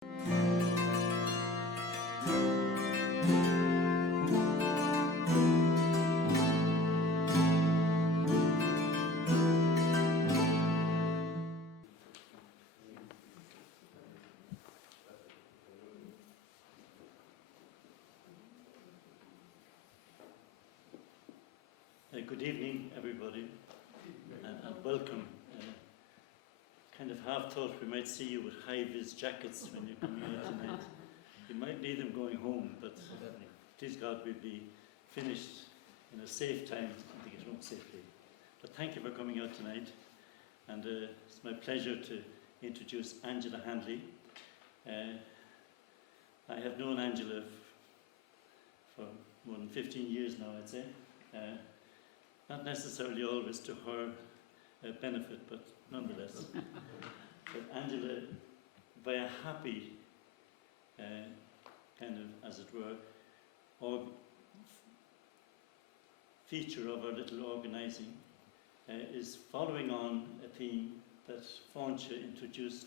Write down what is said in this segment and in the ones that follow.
Good evening, everybody, and welcome. Kind of half thought we might see you with high-vis jackets when you come here tonight. You might need them going home, but please God we'll be finished in a safe time to get home safely. But thank you for coming out tonight, and it's my pleasure to introduce Angela Hanley. I have known Angela for more than 15 years now, I'd say. Not necessarily always to her benefit, but nonetheless. But Angela, by a happy, kind of, as it were, feature of our little organising, is following on a theme that Fáinse introduced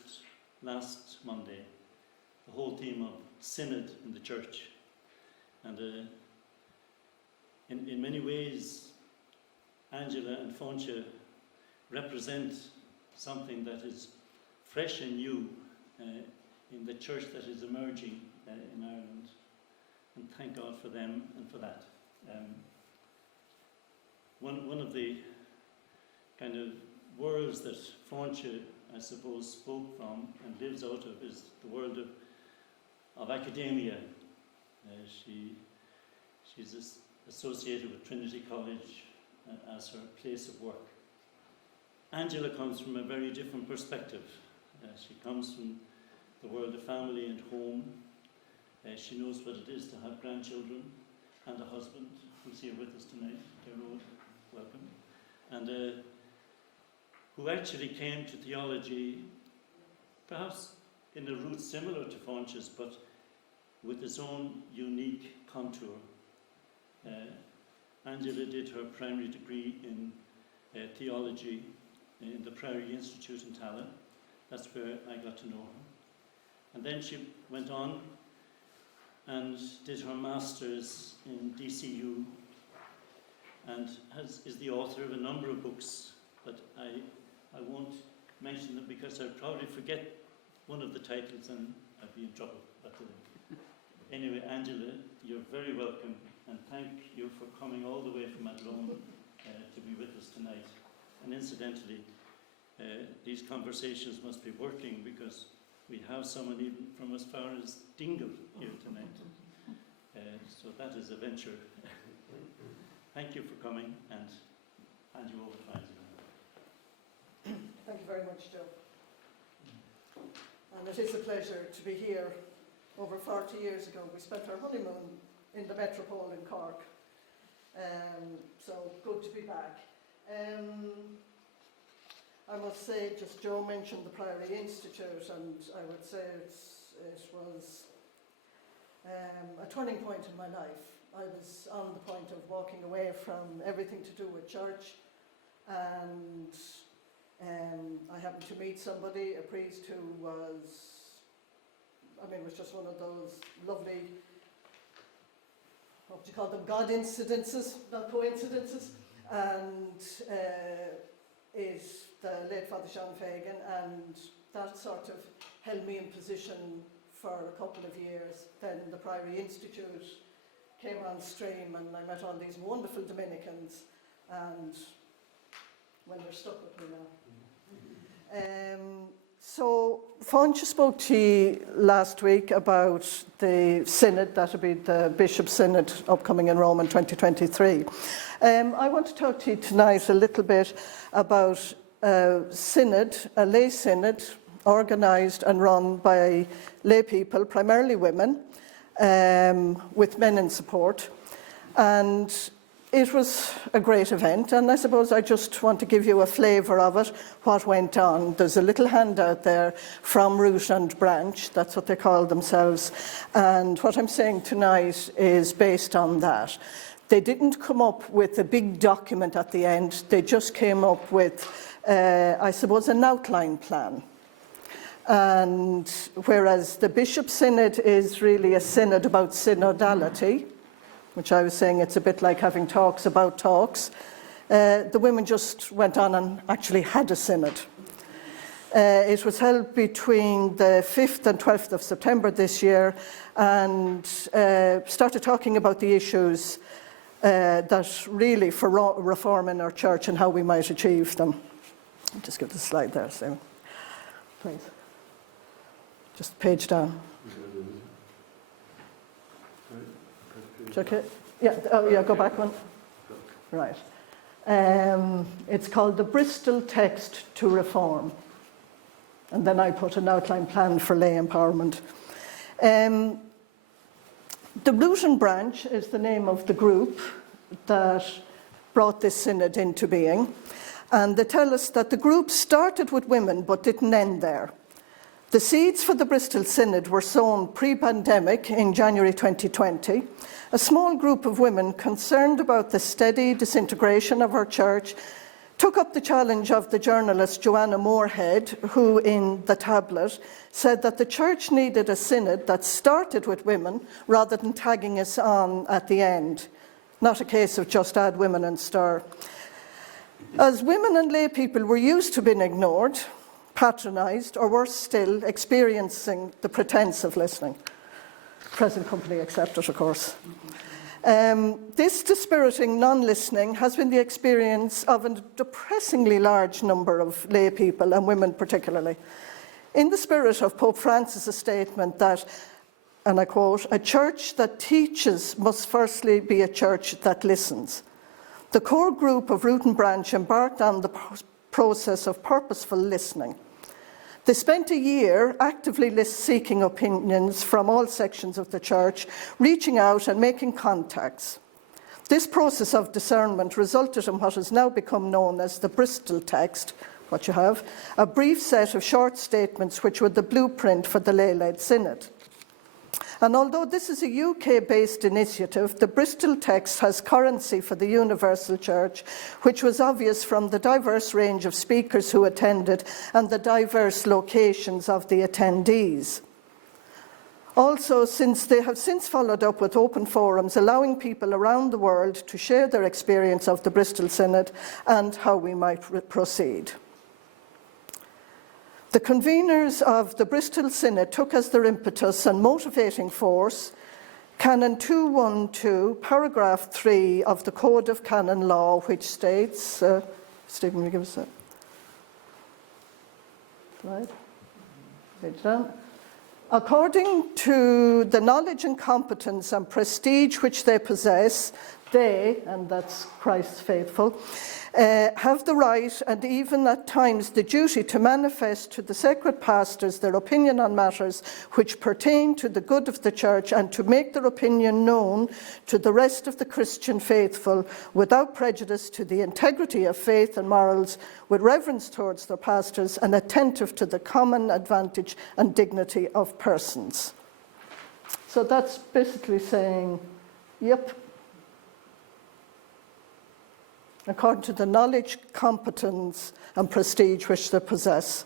last Monday, the whole theme of Synod in the Church. And in many ways, Angela and Fáinse represent something that is fresh and new in the church that is emerging in Ireland. And thank God for them and for that. One of the kind of worlds that Fáinse, I suppose, spoke from and lives out of is the world of academia. She's associated with Trinity College as her place of work. Angela comes from a very different perspective. She comes from the world of family and home. She knows what it is to have grandchildren and a husband who's here with us tonight. Dear Lord, welcome. And who actually came to theology perhaps in a route similar to Fáinse's, but with its own unique contour. Angela did her primary degree in theology in the Priory Institute in Tala. That's where I got to know her. And then she went on and did her master's in DCU and is the author of a number of books, but I won't mention them because I'll probably forget one of the titles and I'll be in trouble. But anyway, Angela, you're very welcome. And thank you for coming all the way from Athlone to be with us tonight. And incidentally, these conversations must be working because we have someone even from as far as Dingle here tonight. So that is a venture. Thank you for coming, and hand you over to Angela. Thank you very much, Joe. And it is a pleasure to be here. Over 40 years ago, we spent our honeymoon in the Metropole in Cork. So good to be back. I must say, just Joe mentioned the Priory Institute, and I would say it was a turning point in my life. I was on the point of walking away from everything to do with church, and I happened to meet somebody, a priest who was, it was just one of those lovely, what do you call them, God incidences, not coincidences, and is the late Father Sean Fagan, and that sort of held me in position for a couple of years. Then the Priory Institute came on stream, and I met all these wonderful Dominicans, and well, they're stuck with me now. So Fáinse spoke to you last week about the Synod, that will be the Bishop's Synod upcoming in Rome in 2023. I want to talk to you tonight a little bit about Synod, a lay Synod, organised and run by lay people, primarily women, with men in support. And it was a great event, and I suppose I just want to give you a flavour of it, what went on. There's a little handout there from Root and Branch, that's what they call themselves, and what I'm saying tonight is based on that. They didn't come up with a big document at the end, they just came up with, I suppose, an outline plan. And whereas the Bishop Synod is really a synod about synodality, which I was saying it's a bit like having talks about talks, the women just went on and actually had a synod. It was held between the 5th and 12th of September this year, and started talking about the issues that really for reform in our church and how we might achieve them. I'll just give the slide there, Simon. Please. Just page down. Is that okay? Yeah, oh yeah, go back one. Right. It's called the Bristol Text to Reform. And then I put an outline plan for lay empowerment. The Root and Branch is the name of the group that brought this synod into being. And they tell us that the group started with women but didn't end there. The seeds for the Bristol Synod were sown pre-pandemic in January 2020. A small group of women concerned about the steady disintegration of our church took up the challenge of the journalist Joanna Moorhead, who in The Tablet said that the church needed a synod that started with women rather than tagging us on at the end. Not a case of just add women and stir. As women and lay people were used to being ignored, patronised, or worse still, experiencing the pretense of listening. Present company accepted, of course. This dispiriting non-listening has been the experience of a depressingly large number of lay people, and women particularly. In the spirit of Pope Francis' statement that, and I quote, "A church that teaches must firstly be a church that listens." The core group of Root and Branch embarked on the process of purposeful listening. They spent a year actively seeking opinions from all sections of the church, reaching out and making contacts. This process of discernment resulted in what has now become known as the Bristol Text, what you have, a brief set of short statements which were the blueprint for the lay-led synod. And although this is a UK-based initiative, the Bristol Text has currency for the universal church, which was obvious from the diverse range of speakers who attended and the diverse locations of the attendees. Also, since they have since followed up with open forums allowing people around the world to share their experience of the Bristol Synod and how we might proceed. The conveners of the Bristol Synod took as their impetus and motivating force Canon 212, paragraph 3 of the Code of Canon Law, which states, Stephen, will you give us that slide? Page down. According to the knowledge and competence and prestige which they possess, they, and that's Christ's faithful, have the right and even at times the duty to manifest to the sacred pastors their opinion on matters which pertain to the good of the church and to make their opinion known to the rest of the Christian faithful without prejudice to the integrity of faith and morals, with reverence towards their pastors and attentive to the common advantage and dignity of persons. So that's basically saying, yep, according to the knowledge, competence, and prestige which they possess.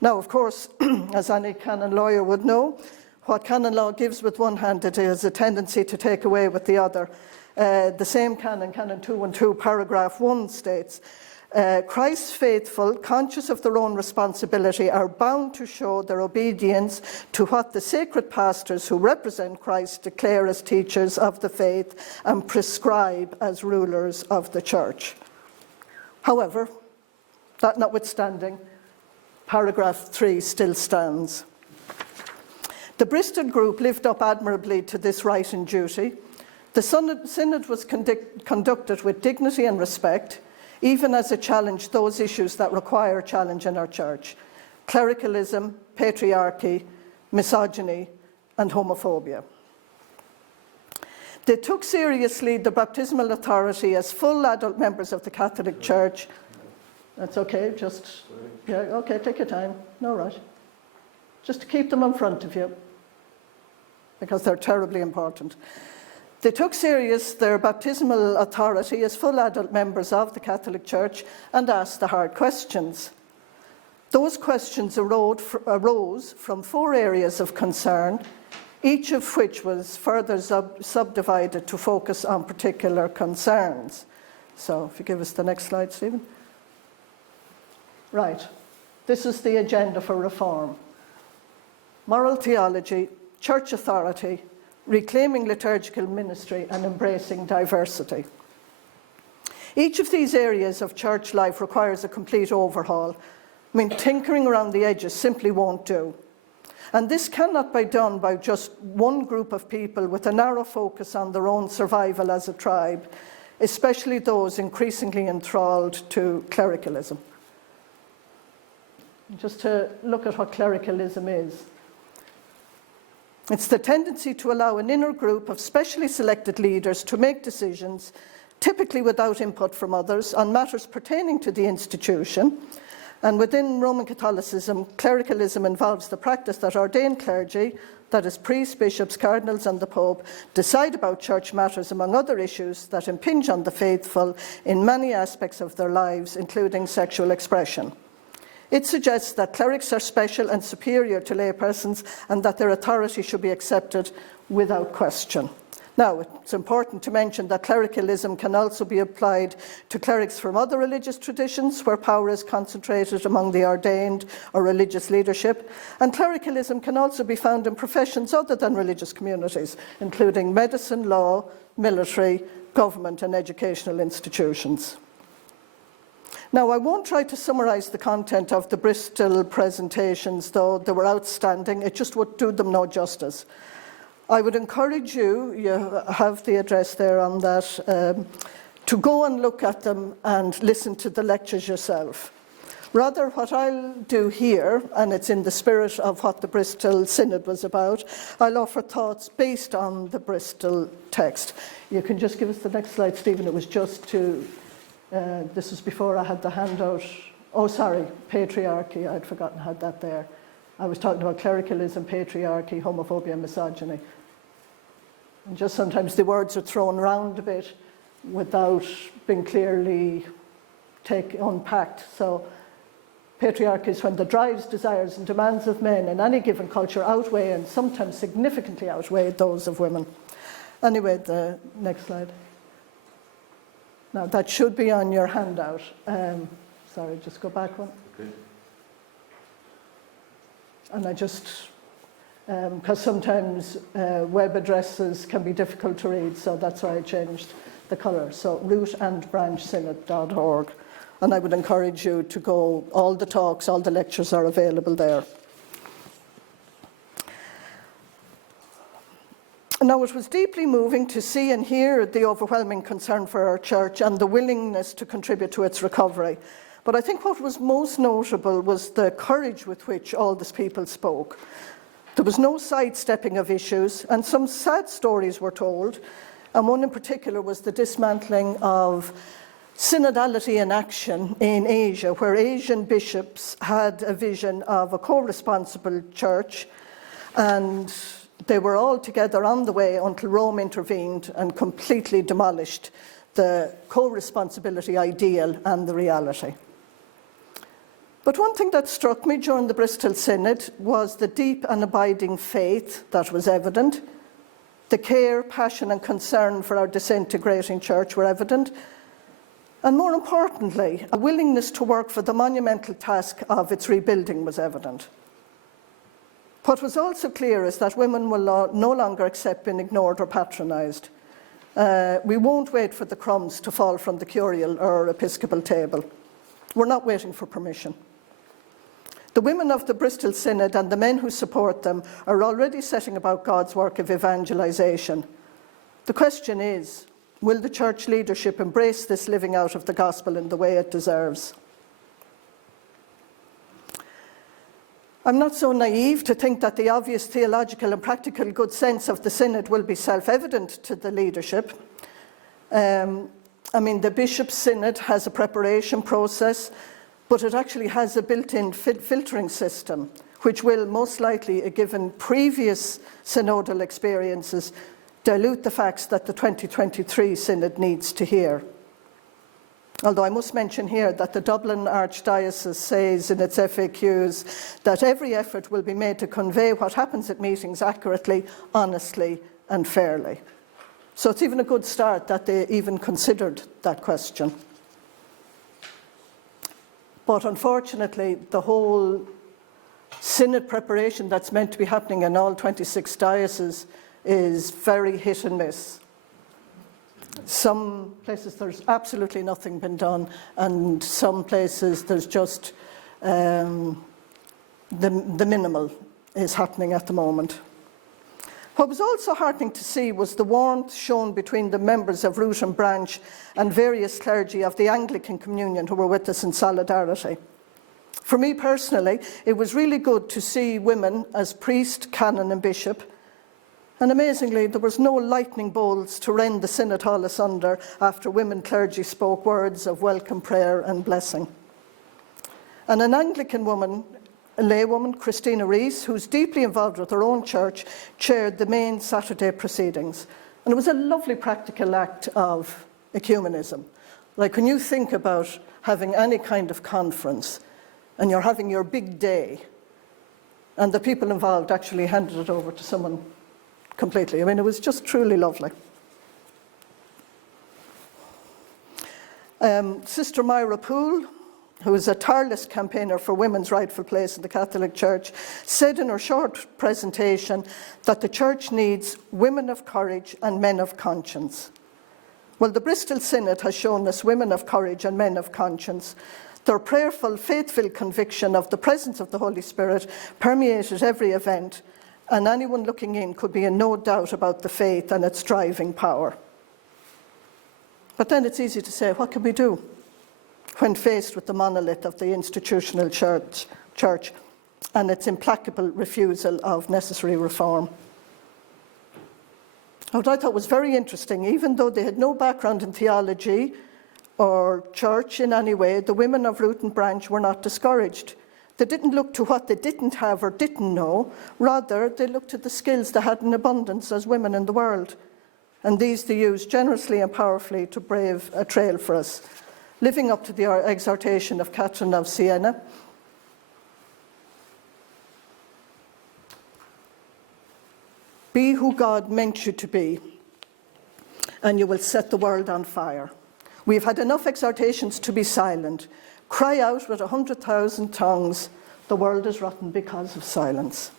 Now, of course, as any canon lawyer would know, what canon law gives with one hand, it has a tendency to take away with the other. The same canon, Canon 212, paragraph 1 states, Christ's faithful, conscious of their own responsibility, are bound to show their obedience to what the sacred pastors who represent Christ declare as teachers of the faith and prescribe as rulers of the church. However, that notwithstanding, paragraph 3 still stands. The Bristol group lived up admirably to this right and duty. The synod was conducted with dignity and respect, even as it challenged those issues that require challenge in our church: clericalism, patriarchy, misogyny, and homophobia. They took seriously the baptismal authority as full adult members of the Catholic Church. That's okay, take your time, no rush. Just to keep them in front of you, because they're terribly important. They took serious their baptismal authority as full adult members of the Catholic Church and asked the hard questions. Those questions arose from 4 areas of concern, each of which was further subdivided to focus on particular concerns. So if you give us the next slide, Stephen. Right, this is the agenda for reform. Moral theology, church authority, reclaiming liturgical ministry, and embracing diversity. Each of these areas of church life requires a complete overhaul. I mean, tinkering around the edges simply won't do. And this cannot be done by just one group of people with a narrow focus on their own survival as a tribe, especially those increasingly enthralled to clericalism. Just to look at what clericalism is. It's the tendency to allow an inner group of specially selected leaders to make decisions, typically without input from others, on matters pertaining to the institution. And within Roman Catholicism, clericalism involves the practice that ordained clergy, that is priests, bishops, cardinals and the Pope, decide about church matters among other issues that impinge on the faithful in many aspects of their lives, including sexual expression. It suggests that clerics are special and superior to laypersons and that their authority should be accepted without question. Now, it's important to mention that clericalism can also be applied to clerics from other religious traditions where power is concentrated among the ordained or religious leadership, and clericalism can also be found in professions other than religious communities, including medicine, law, military, government and educational institutions. Now, I won't try to summarise the content of the Bristol presentations, though they were outstanding. It just would do them no justice. I would encourage you, you have the address there on that, to go and look at them and listen to the lectures yourself. Rather, what I'll do here, and it's in the spirit of what the Bristol Synod was about, I'll offer thoughts based on the Bristol text. You can just give us the next slide, Stephen. It was just to, this was before I had the handout. Oh, sorry, patriarchy. I'd forgotten I had that there. I was talking about clericalism, patriarchy, homophobia, and misogyny. And just sometimes the words are thrown around a bit without being clearly unpacked. So patriarchy is when the drives, desires, and demands of men in any given culture outweigh and sometimes significantly outweigh those of women. Anyway, the next slide. Now, that should be on your handout. Sorry, just go back one. Okay. And I just, because sometimes web addresses can be difficult to read, so that's why I changed the colour. So rootandbranchsynod.org. And I would encourage you to go, all the talks, all the lectures are available there. Now, it was deeply moving to see and hear the overwhelming concern for our church and the willingness to contribute to its recovery. But I think what was most notable was the courage with which all these people spoke. There was no sidestepping of issues, and some sad stories were told, and one in particular was the dismantling of synodality in action in Asia, where Asian bishops had a vision of a co-responsible church, and they were all together on the way until Rome intervened and completely demolished the co-responsibility ideal and the reality. But one thing that struck me during the Bristol Synod was the deep and abiding faith that was evident. The care, passion and concern for our disintegrating church were evident. And more importantly, a willingness to work for the monumental task of its rebuilding was evident. What was also clear is that women will no longer accept being ignored or patronised. We won't wait for the crumbs to fall from the curial or episcopal table. We're not waiting for permission. The women of the Bristol Synod and the men who support them are already setting about God's work of evangelisation. The question is, will the church leadership embrace this living out of the gospel in the way it deserves? I'm not so naive to think that the obvious theological and practical good sense of the Synod will be self-evident to the leadership. The Bishop's Synod has a preparation process, but it actually has a built-in filtering system, which will most likely, given previous synodal experiences, dilute the facts that the 2023 Synod needs to hear. Although I must mention here that the Dublin Archdiocese says in its FAQs that every effort will be made to convey what happens at meetings accurately, honestly and fairly. So it's even a good start that they even considered that question. But unfortunately, the whole synod preparation that's meant to be happening in all 26 dioceses is very hit and miss. Some places there's absolutely nothing been done, and some places there's just the minimal is happening at the moment. What was also heartening to see was the warmth shown between the members of Root and Branch and various clergy of the Anglican Communion who were with us in solidarity. For me personally, it was really good to see women as priest, canon and bishop. And amazingly, there was no lightning bolts to rend the Synod Hall asunder after women clergy spoke words of welcome, prayer and blessing. And an Anglican woman, a laywoman, Christina Rees, who's deeply involved with her own church, chaired the main Saturday proceedings. And it was a lovely practical act of ecumenism. Like when you think about having any kind of conference and you're having your big day, and the people involved actually handed it over to someone completely. I mean, it was just truly lovely. Sister Myra Poole, who is a tireless campaigner for women's rightful place in the Catholic Church, said in her short presentation that the Church needs women of courage and men of conscience. Well, the Bristol Synod has shown us women of courage and men of conscience. Their prayerful, faith-filled conviction of the presence of the Holy Spirit permeated every event, and anyone looking in could be in no doubt about the faith and its driving power. But then it's easy to say, what can we do when faced with the monolith of the institutional church and its implacable refusal of necessary reform? What I thought was very interesting, even though they had no background in theology or church in any way, the women of Root and Branch were not discouraged. They didn't look to what they didn't have or didn't know. Rather, they looked to the skills they had in abundance as women in the world. And these they used generously and powerfully to brave a trail for us, living up to the exhortation of Catherine of Siena. Be who God meant you to be, and you will set the world on fire. We've had enough exhortations to be silent. Cry out with 100,000 tongues, the world is rotten because of silence.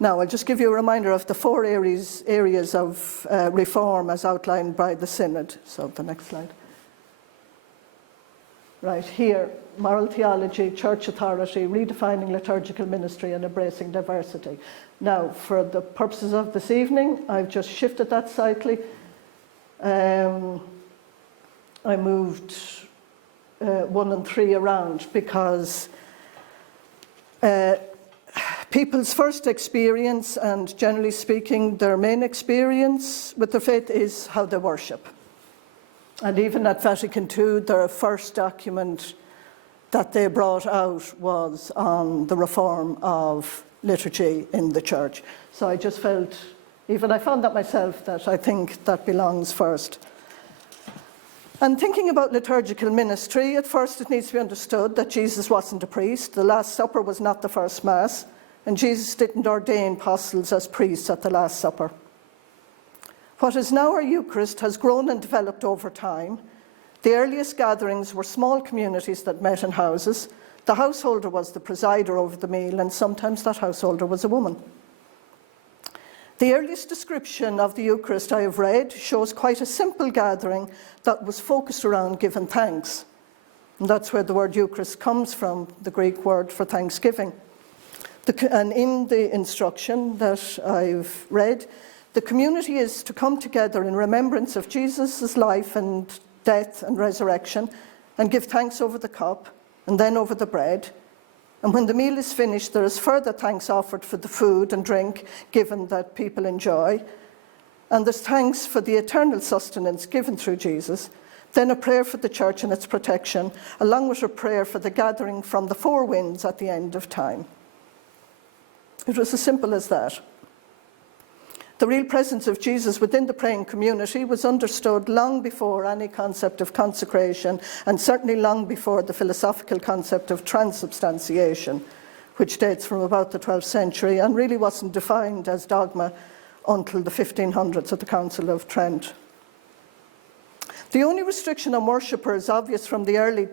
Now, I'll just give you a reminder of the 4 areas of reform as outlined by the Synod. So the next slide. Right, here, moral theology, church authority, redefining liturgical ministry and embracing diversity. Now, for the purposes of this evening, I've just shifted that slightly. I moved 1 and 3 around because people's first experience, and generally speaking, their main experience with their faith is how they worship. And even at Vatican II, their first document that they brought out was on the reform of liturgy in the church. So I just felt, even I found that myself, that I think that belongs first. And thinking about liturgical ministry, at first it needs to be understood that Jesus wasn't a priest. The Last Supper was not the first Mass, and Jesus didn't ordain apostles as priests at the Last Supper. What is now our Eucharist has grown and developed over time. The earliest gatherings were small communities that met in houses. The householder was the presider over the meal, and sometimes that householder was a woman. The earliest description of the Eucharist I have read shows quite a simple gathering that was focused around giving thanks. And that's where the word Eucharist comes from, the Greek word for thanksgiving. And in the instruction that I've read, the community is to come together in remembrance of Jesus' life and death and resurrection and give thanks over the cup and then over the bread. And when the meal is finished, there is further thanks offered for the food and drink given that people enjoy. And there's thanks for the eternal sustenance given through Jesus. Then a prayer for the church and its protection, along with a prayer for the gathering from the 4 winds at the end of time. It was as simple as that. The real presence of Jesus within the praying community was understood long before any concept of consecration, and certainly long before the philosophical concept of transubstantiation, which dates from about the 12th century and really wasn't defined as dogma until the 1500s at the Council of Trent. The only restriction on worshippers obvious from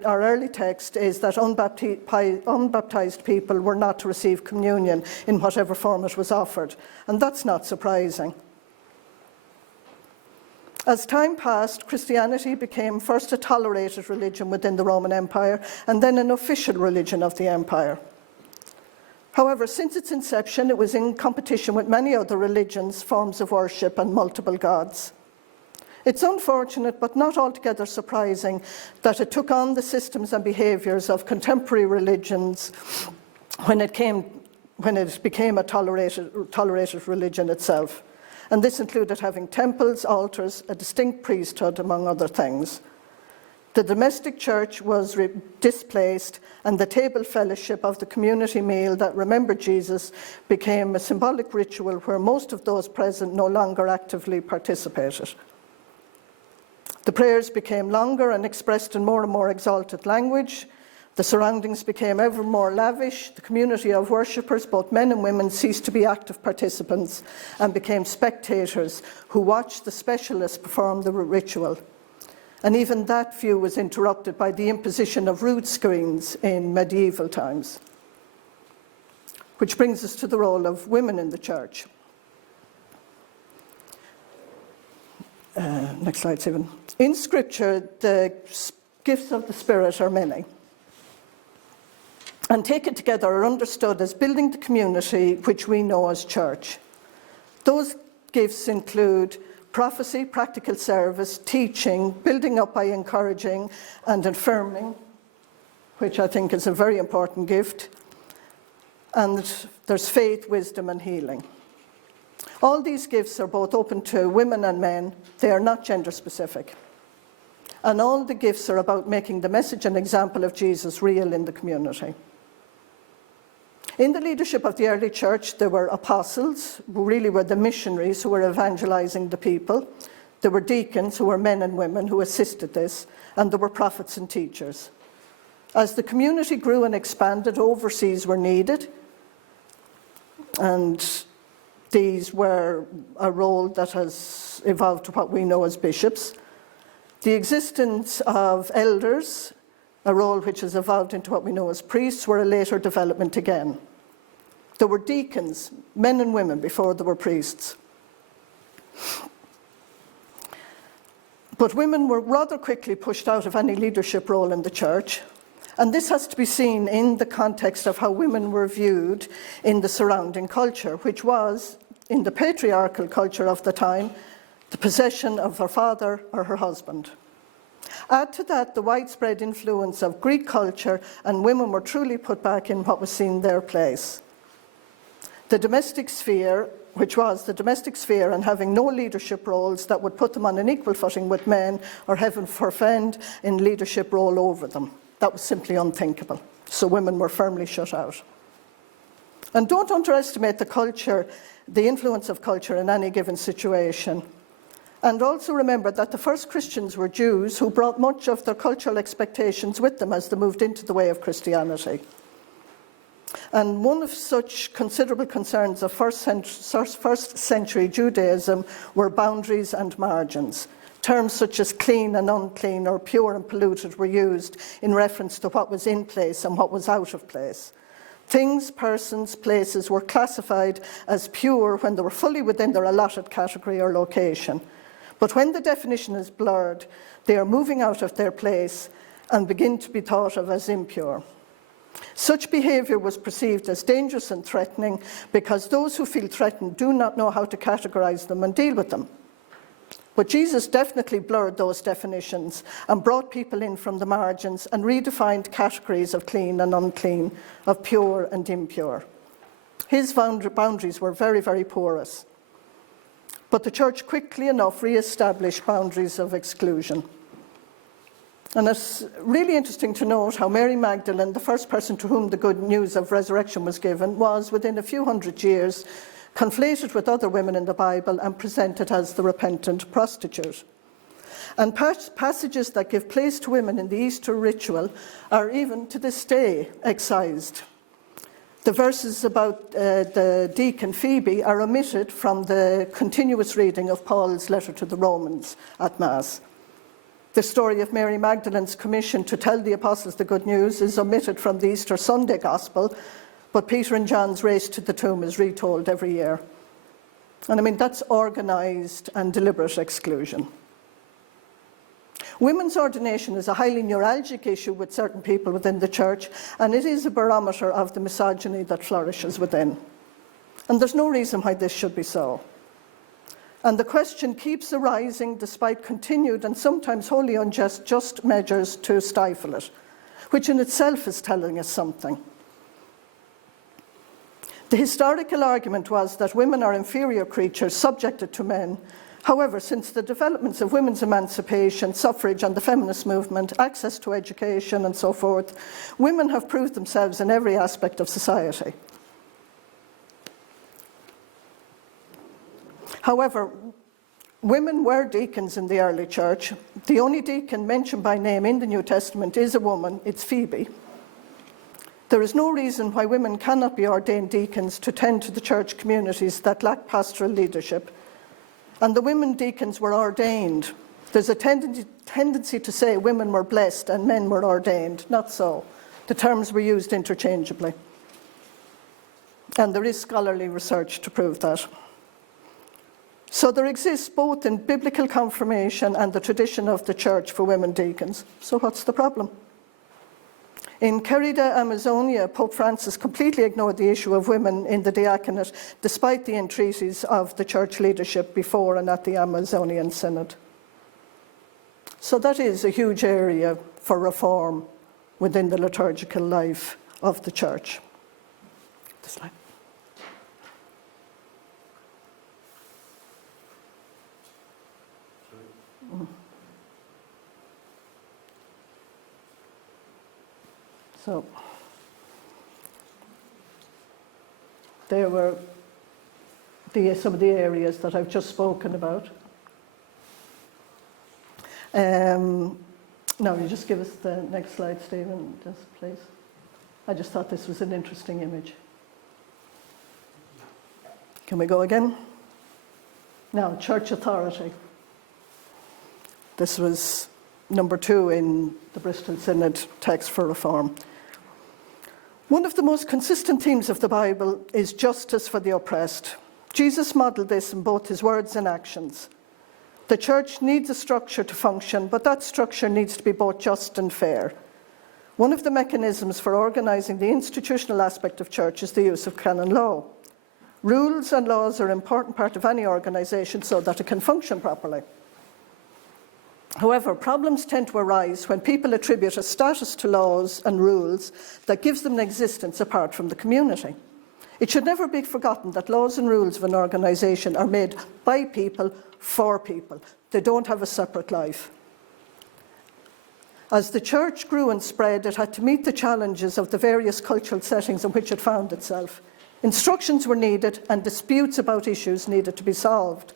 our early text is that unbaptized people were not to receive communion in whatever form it was offered, and that's not surprising. As time passed, Christianity became first a tolerated religion within the Roman Empire and then an official religion of the empire. However, since its inception, it was in competition with many other religions, forms of worship, and multiple gods. It's unfortunate, but not altogether surprising, that it took on the systems and behaviours of contemporary religions when it became a tolerated religion itself. And this included having temples, altars, a distinct priesthood, among other things. The domestic church was displaced, and the table fellowship of the community meal that remembered Jesus became a symbolic ritual where most of those present no longer actively participated. The prayers became longer and expressed in more and more exalted language. The surroundings became ever more lavish. The community of worshippers, both men and women, ceased to be active participants and became spectators who watched the specialist perform the ritual. And even that view was interrupted by the imposition of rood screens in medieval times. Which brings us to the role of women in the church. Next slide, Stephen. In Scripture, the gifts of the Spirit are many. And taken together are understood as building the community which we know as church. Those gifts include prophecy, practical service, teaching, building up by encouraging and affirming, which I think is a very important gift. And there's faith, wisdom, and healing. All these gifts are both open to women and men. They are not gender specific. And all the gifts are about making the message and example of Jesus real in the community. In the leadership of the early church, there were apostles, who really were the missionaries who were evangelizing the people. There were deacons, who were men and women, who assisted this. And there were prophets and teachers. As the community grew and expanded, overseers were needed. And these were a role that has evolved to what we know as bishops. The existence of elders, a role which has evolved into what we know as priests, were a later development again. There were deacons, men and women, before there were priests. But women were rather quickly pushed out of any leadership role in the church. And this has to be seen in the context of how women were viewed in the surrounding culture, which was, in the patriarchal culture of the time, the possession of her father or her husband. Add to that the widespread influence of Greek culture, and women were truly put back in what was seen their place. The domestic sphere, which was the domestic sphere and having no leadership roles that would put them on an equal footing with men, or heaven forfend, in leadership role over them. That was simply unthinkable. So women were firmly shut out. And don't underestimate the influence of culture in any given situation. And also remember that the first Christians were Jews who brought much of their cultural expectations with them as they moved into the way of Christianity. And one of such considerable concerns of first century Judaism were boundaries and margins. Terms such as clean and unclean, or pure and polluted, were used in reference to what was in place and what was out of place. Things, persons, places were classified as pure when they were fully within their allotted category or location. But when the definition is blurred, they are moving out of their place and begin to be thought of as impure. Such behaviour was perceived as dangerous and threatening because those who feel threatened do not know how to categorise them and deal with them. But Jesus definitely blurred those definitions and brought people in from the margins and redefined categories of clean and unclean, of pure and impure. His boundaries were very, very porous. But the church quickly enough re-established boundaries of exclusion. And it's really interesting to note how Mary Magdalene, the first person to whom the good news of resurrection was given, was within a few hundred years conflated with other women in the Bible and presented as the repentant prostitute. And passages that give place to women in the Easter ritual are even to this day excised. The verses about the deacon Phoebe are omitted from the continuous reading of Paul's letter to the Romans at Mass. The story of Mary Magdalene's commission to tell the apostles the good news is omitted from the Easter Sunday Gospel, but Peter and John's race to the tomb is retold every year. And I mean, that's organised and deliberate exclusion. Women's ordination is a highly neuralgic issue with certain people within the church, and it is a barometer of the misogyny that flourishes within. And there's no reason why this should be so. And the question keeps arising despite continued and sometimes wholly unjust measures to stifle it, which in itself is telling us something. The historical argument was that women are inferior creatures subjected to men. However, since the developments of women's emancipation, suffrage and the feminist movement, access to education and so forth, women have proved themselves in every aspect of society. However, women were deacons in the early church. The only deacon mentioned by name in the New Testament is a woman, it's Phoebe. There is no reason why women cannot be ordained deacons to tend to the church communities that lack pastoral leadership. And the women deacons were ordained. There's a tendency to say women were blessed and men were ordained. Not so. The terms were used interchangeably. And there is scholarly research to prove that. So there exists both in biblical confirmation and the tradition of the church for women deacons. So what's the problem? In Querida Amazonia, Pope Francis completely ignored the issue of women in the diaconate, despite the entreaties of the church leadership before and at the Amazonian Synod. So that is a huge area for reform within the liturgical life of the church. This slide. So, there were some of the areas that I've just spoken about. Now, you just give us the next slide, Stephen, just please. I just thought this was an interesting image. Can we go again? Now, church authority. This was number 2 in the Bristol Synod text for reform. One of the most consistent themes of the Bible is justice for the oppressed. Jesus modeled this in both his words and actions. The church needs a structure to function, but that structure needs to be both just and fair. One of the mechanisms for organising the institutional aspect of church is the use of canon law. Rules and laws are an important part of any organisation so that it can function properly. However, problems tend to arise when people attribute a status to laws and rules that gives them an existence apart from the community. It should never be forgotten that laws and rules of an organisation are made by people for people. They don't have a separate life. As the church grew and spread, it had to meet the challenges of the various cultural settings in which it found itself. Instructions were needed and disputes about issues needed to be solved.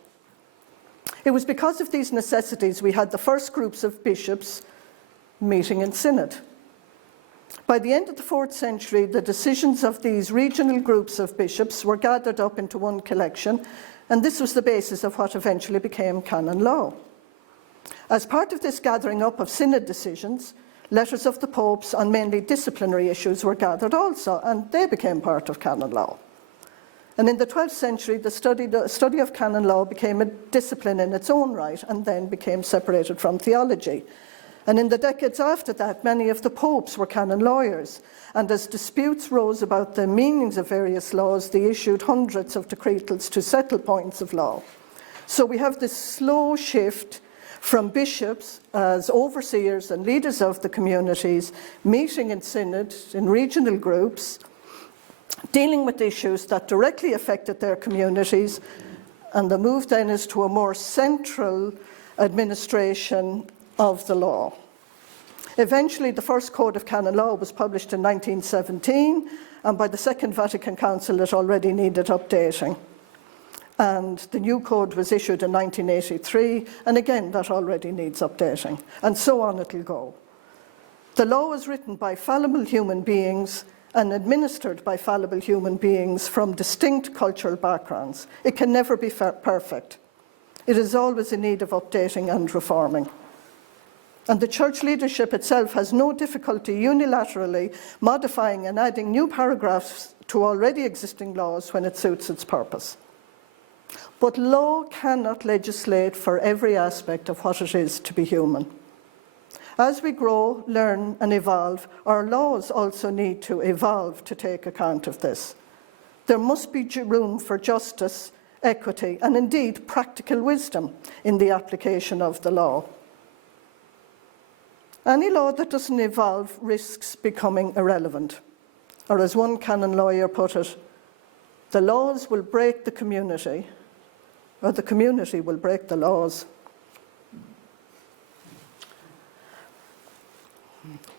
It was because of these necessities we had the first groups of bishops meeting in synod. By the end of the 4th century, the decisions of these regional groups of bishops were gathered up into one collection, and this was the basis of what eventually became canon law. As part of this gathering up of synod decisions, letters of the popes on mainly disciplinary issues were gathered also, and they became part of canon law. And in the 12th century, the study of canon law became a discipline in its own right and then became separated from theology. And in the decades after that, many of the popes were canon lawyers. And as disputes rose about the meanings of various laws, they issued hundreds of decretals to settle points of law. So we have this slow shift from bishops as overseers and leaders of the communities, meeting in synod, in regional groups, dealing with issues that directly affected their communities, and the move then is to a more central administration of the law. Eventually, the first Code of Canon Law was published in 1917, and by the Second Vatican Council it already needed updating. and the new code was issued in 1983, and again, that already needs updating, and so on it'll go. The law is written by fallible human beings and administered by fallible human beings from distinct cultural backgrounds. It can never be perfect. It is always in need of updating and reforming. And the church leadership itself has no difficulty unilaterally modifying and adding new paragraphs to already existing laws when it suits its purpose. But law cannot legislate for every aspect of what it is to be human. As we grow, learn, and evolve, our laws also need to evolve to take account of this. There must be room for justice, equity, and indeed practical wisdom in the application of the law. Any law that doesn't evolve risks becoming irrelevant. Or as one canon lawyer put it, the laws will break the community, or the community will break the laws.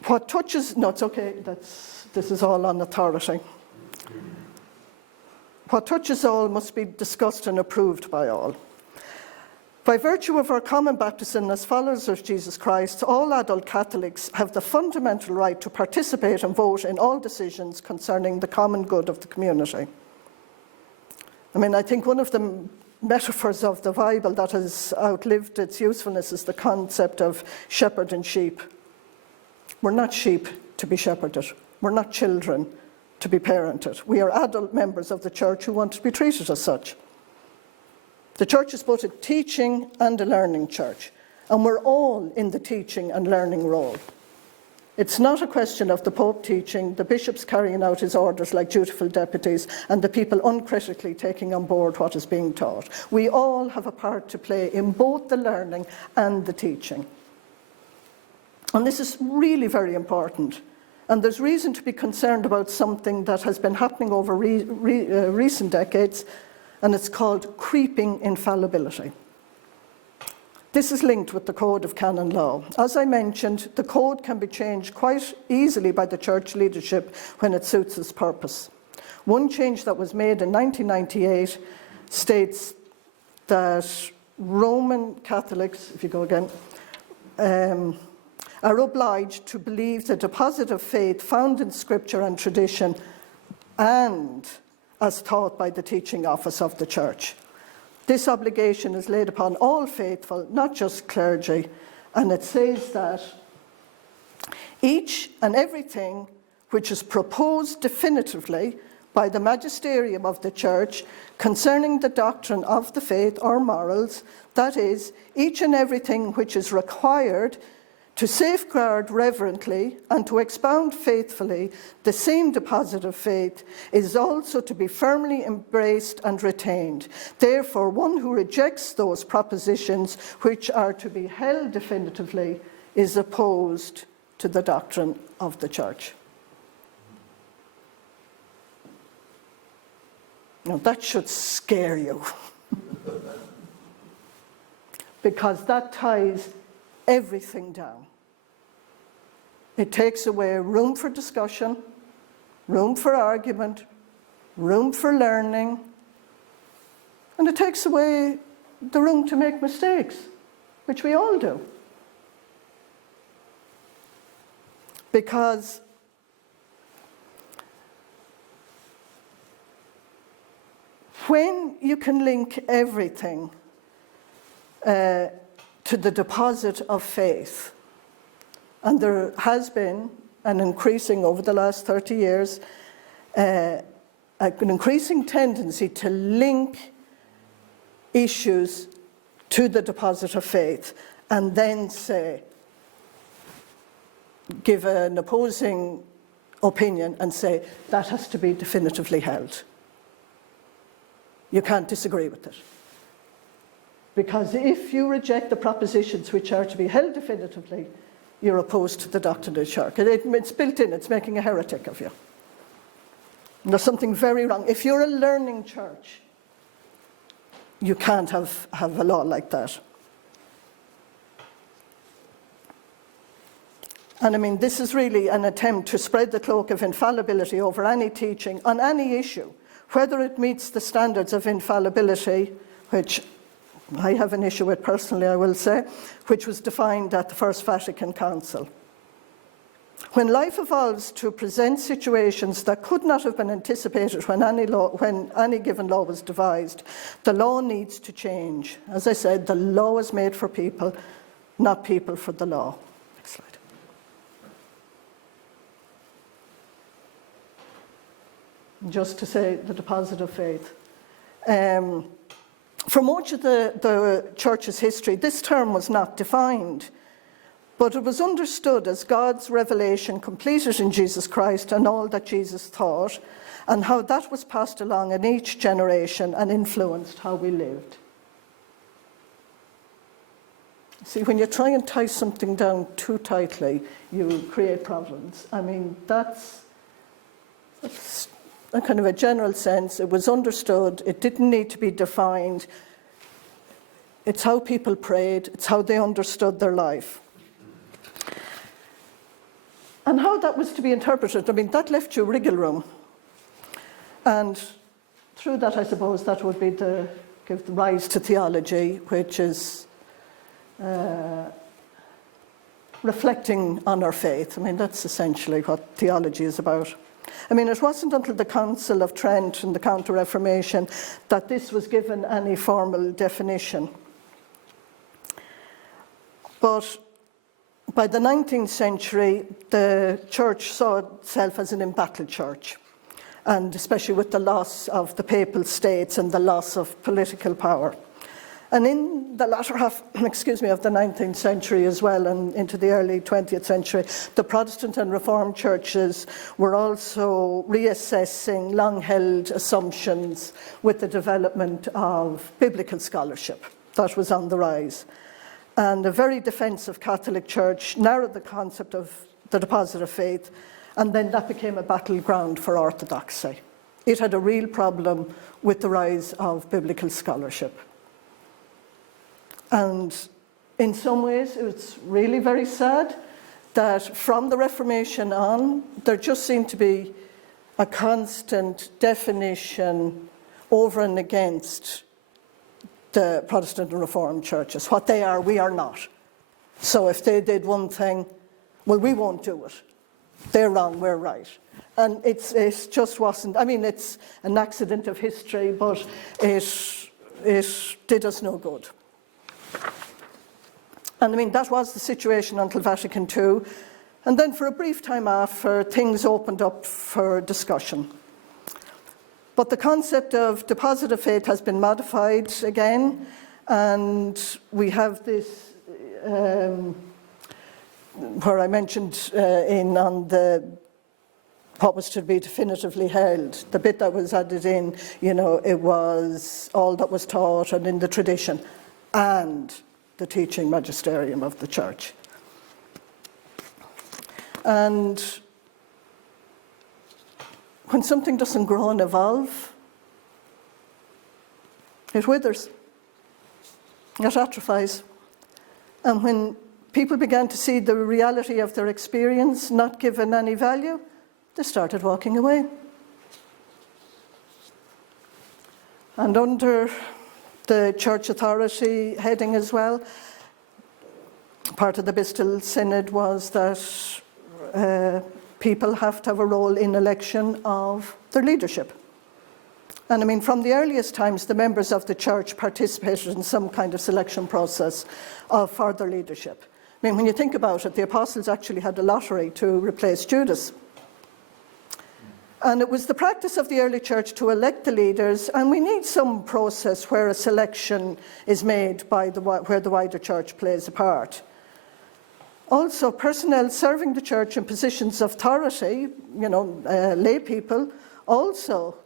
This is all on authority. What touches all must be discussed and approved by all. By virtue of our common baptism as followers of Jesus Christ, all adult Catholics have the fundamental right to participate and vote in all decisions concerning the common good of the community. I think one of the metaphors of the Bible that has outlived its usefulness is the concept of shepherd and sheep. We're not sheep to be shepherded. We're not children to be parented. We are adult members of the church who want to be treated as such. The church is both a teaching and a learning church, and we're all in the teaching and learning role. It's not a question of the Pope teaching, the bishops carrying out his orders like dutiful deputies, and the people uncritically taking on board what is being taught. We all have a part to play in both the learning and the teaching. And this is really very important. And there's reason to be concerned about something that has been happening over recent decades, and it's called creeping infallibility. This is linked with the Code of Canon Law. As I mentioned, the code can be changed quite easily by the church leadership when it suits its purpose. One change that was made in 1998 states that Roman Catholics, if you go again, are obliged to believe the deposit of faith found in Scripture and tradition and as taught by the teaching office of the Church. This obligation is laid upon all faithful, not just clergy, and it says that each and everything which is proposed definitively by the magisterium of the Church concerning the doctrine of the faith or morals, that is, each and everything which is required to safeguard reverently and to expound faithfully the same deposit of faith, is also to be firmly embraced and retained. Therefore, one who rejects those propositions which are to be held definitively is opposed to the doctrine of the Church. Now, that should scare you, because that ties everything down. It takes away room for discussion, room for argument, room for learning, and it takes away the room to make mistakes, which we all do. Because when you can link everything to the deposit of faith, and there has been an increasing over the last 30 years, an increasing tendency to link issues to the deposit of faith and then say, give an opposing opinion and say, that has to be definitively held. You can't disagree with it. Because if you reject the propositions which are to be held definitively, you're opposed to the doctrine of the Church. It's built in, it's making a heretic of you. And there's something very wrong. If you're a learning church, you can't have a law like that. And I mean, this is really an attempt to spread the cloak of infallibility over any teaching on any issue, whether it meets the standards of infallibility, which I have an issue with personally, I will say, which was defined at the First Vatican Council. When life evolves to present situations that could not have been anticipated when any given law was devised, the law needs to change. As I said, the law is made for people, not people for the law. Next slide. Just to say the deposit of faith. For much of the Church's history, this term was not defined, but it was understood as God's revelation completed in Jesus Christ and all that Jesus taught, and how that was passed along in each generation and influenced how we lived. See, when you try and tie something down too tightly, you create problems. I mean, that's a kind of a general sense. It was understood. It didn't need to be defined. It's how people prayed. It's how they understood their life. And how that was to be interpreted, I mean, that left you wriggle room. And through that, I suppose, that would be give rise to theology, which is reflecting on our faith. I mean, that's essentially what theology is about. I mean, it wasn't until the Council of Trent and the Counter-Reformation that this was given any formal definition. But by the 19th century, the church saw itself as an embattled church, and especially with the loss of the papal states and the loss of political power. And in the latter half, of the 19th century as well, and into the early 20th century, the Protestant and Reformed churches were also reassessing long-held assumptions with the development of biblical scholarship that was on the rise. And a very defensive Catholic Church narrowed the concept of the deposit of faith, and then that became a battleground for orthodoxy. It had a real problem with the rise of biblical scholarship. And in some ways, it's really very sad that from the Reformation on, there just seemed to be a constant definition over and against the Protestant and Reformed churches. What they are, we are not. So if they did one thing, well, we won't do it. They're wrong, we're right. And it just wasn't, I mean, it's an accident of history, but it did us no good. And I mean, that was the situation until Vatican II. And then for a brief time after, things opened up for discussion. But the concept of deposit of faith has been modified again, and we have this, where I mentioned on the what was to be definitively held, the bit that was added in, you know, it was all that was taught and in the tradition, and the teaching magisterium of the church. And when something doesn't grow and evolve, it withers, it atrophies. And when people began to see the reality of their experience not given any value, they started walking away. And under the church authority heading as well, part of the Bristol Synod was that people have to have a role in election of their leadership. And I mean, from the earliest times, the members of the church participated in some kind of selection process for their leadership. I mean, when you think about it, the apostles actually had a lottery to replace Judas. And it was the practice of the early church to elect the leaders, and we need some process where a selection is made by where the wider church plays a part. Also, personnel serving the church in positions of authority, you know, lay people, also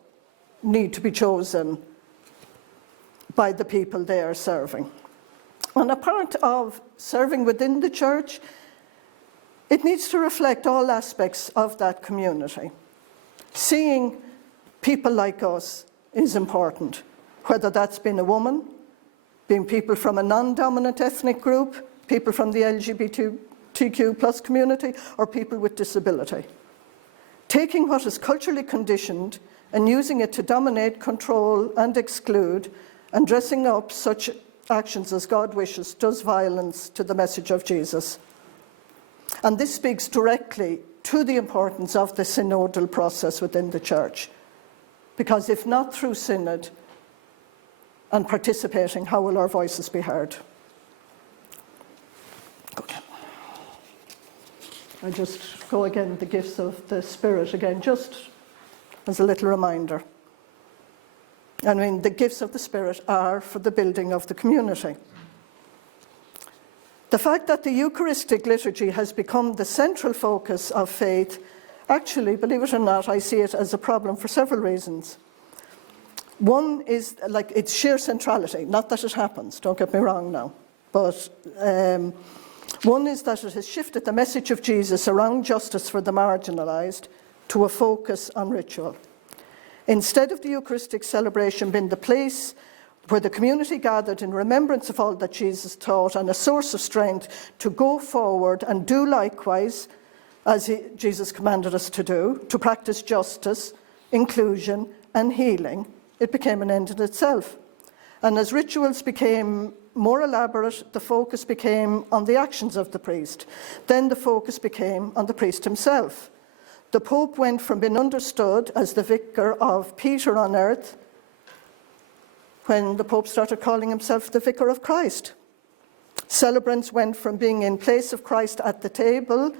need to be chosen by the people they are serving. And a part of serving within the church, it needs to reflect all aspects of that community. Seeing people like us is important, whether that's been a woman, being people from a non-dominant ethnic group, people from the LGBTQ plus community, or people with disability. Taking what is culturally conditioned and using it to dominate, control, and exclude, and dressing up such actions as God wishes does violence to the message of Jesus. And this speaks directly to the importance of the synodal process within the church. Because if not through synod and participating, how will our voices be heard? Okay. I just go again, the gifts of the Spirit again, just as a little reminder. I mean, the gifts of the Spirit are for the building of the community. The fact that the Eucharistic liturgy has become the central focus of faith, actually, believe it or not, I see it as a problem for several reasons. One is like its sheer centrality, not that it happens, don't get me wrong now, but one is that it has shifted the message of Jesus around justice for the marginalised to a focus on ritual. Instead of the Eucharistic celebration being the place where the community gathered in remembrance of all that Jesus taught and a source of strength to go forward and do likewise, as Jesus commanded us to do, to practice justice, inclusion, and healing, it became an end in itself. And as rituals became more elaborate, the focus became on the actions of the priest. Then the focus became on the priest himself. The Pope went from being understood as the vicar of Peter on earth, when the Pope started calling himself the Vicar of Christ. Celebrants went from being in place of Christ at the table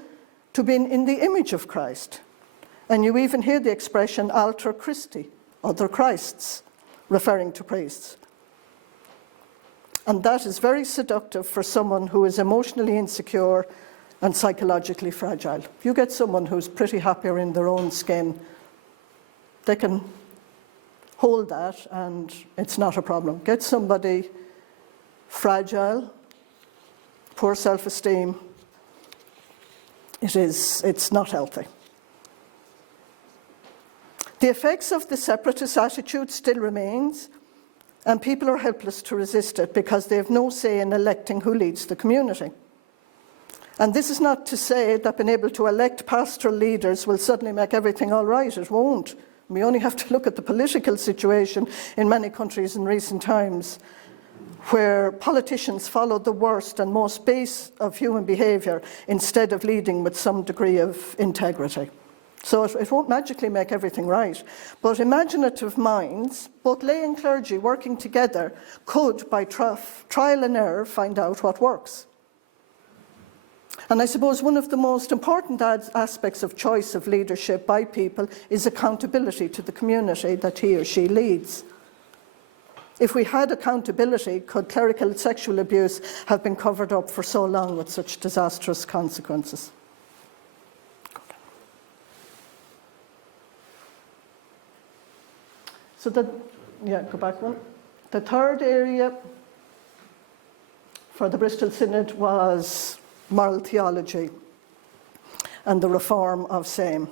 to being in the image of Christ. And you even hear the expression alter Christi, other Christs, referring to priests. And that is very seductive for someone who is emotionally insecure and psychologically fragile. If you get someone who's pretty happier in their own skin, they can hold that and it's not a problem. Get somebody fragile, poor self-esteem, it's not healthy. The effects of the separatist attitude still remains, and people are helpless to resist it because they have no say in electing who leads the community. And this is not to say that being able to elect pastoral leaders will suddenly make everything all right. It won't. We only have to look at the political situation in many countries in recent times, where politicians follow the worst and most base of human behaviour instead of leading with some degree of integrity. So it won't magically make everything right. But imaginative minds, both lay and clergy working together, could, by trial and error, find out what works. And I suppose one of the most important aspects of choice of leadership by people is accountability to the community that he or she leads. If we had accountability, could clerical sexual abuse have been covered up for so long with such disastrous consequences? So go back one. The third area for the Bristol Synod was moral theology and the reform of same.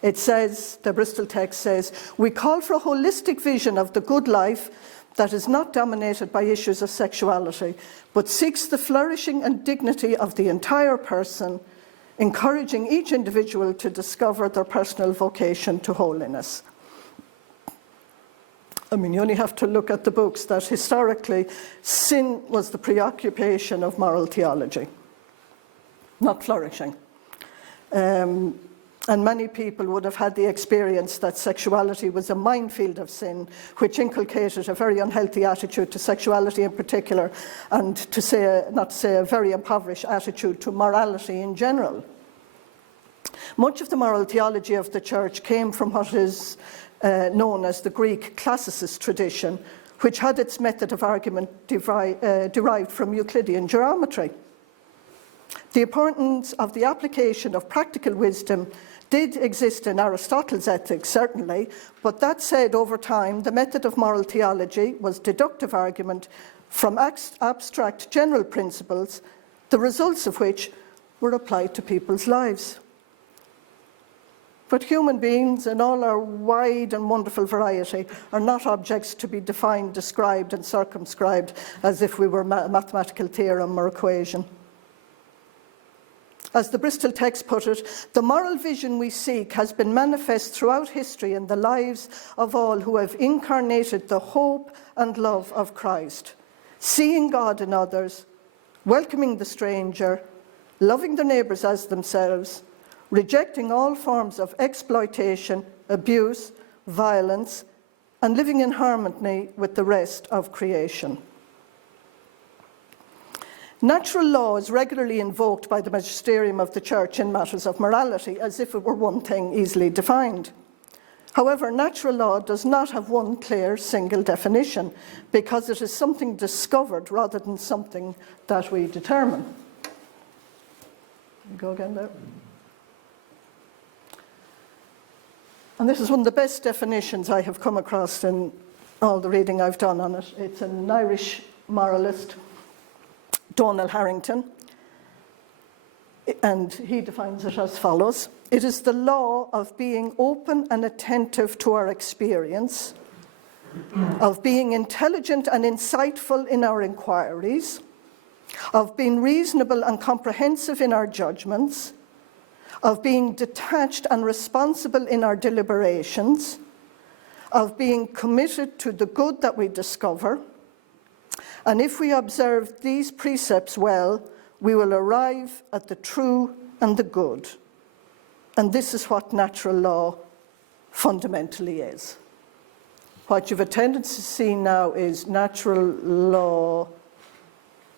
It says, the Bristol text says, we call for a holistic vision of the good life that is not dominated by issues of sexuality, but seeks the flourishing and dignity of the entire person, encouraging each individual to discover their personal vocation to holiness. I mean, you only have to look at the books that historically sin was the preoccupation of moral theology, not flourishing. And many people would have had the experience that sexuality was a minefield of sin, which inculcated a very unhealthy attitude to sexuality in particular, and not to say a very impoverished attitude to morality in general. Much of the moral theology of the Church came from what is known as the Greek classicist tradition, which had its method of argument derived from Euclidean geometry. The importance of the application of practical wisdom did exist in Aristotle's ethics, certainly, but that said, over time, the method of moral theology was deductive argument from abstract general principles, the results of which were applied to people's lives. But human beings, in all our wide and wonderful variety, are not objects to be defined, described, and circumscribed as if we were a mathematical theorem or equation. As the Bristol text put it, the moral vision we seek has been manifest throughout history in the lives of all who have incarnated the hope and love of Christ, seeing God in others, welcoming the stranger, loving their neighbours as themselves, rejecting all forms of exploitation, abuse, violence, and living in harmony with the rest of creation. Natural law is regularly invoked by the magisterium of the Church in matters of morality, as if it were one thing easily defined. However, natural law does not have one clear single definition, because it is something discovered rather than something that we determine. Go again there. And this is one of the best definitions I have come across in all the reading I've done on it. It's an Irish moralist, Donald Harrington, and he defines it as follows: it is the law of being open and attentive to our experience, of being intelligent and insightful in our inquiries, of being reasonable and comprehensive in our judgments, of being detached and responsible in our deliberations, of being committed to the good that we discover. And if we observe these precepts well, we will arrive at the true and the good. And this is what natural law fundamentally is. What you've a tendency to see now is natural law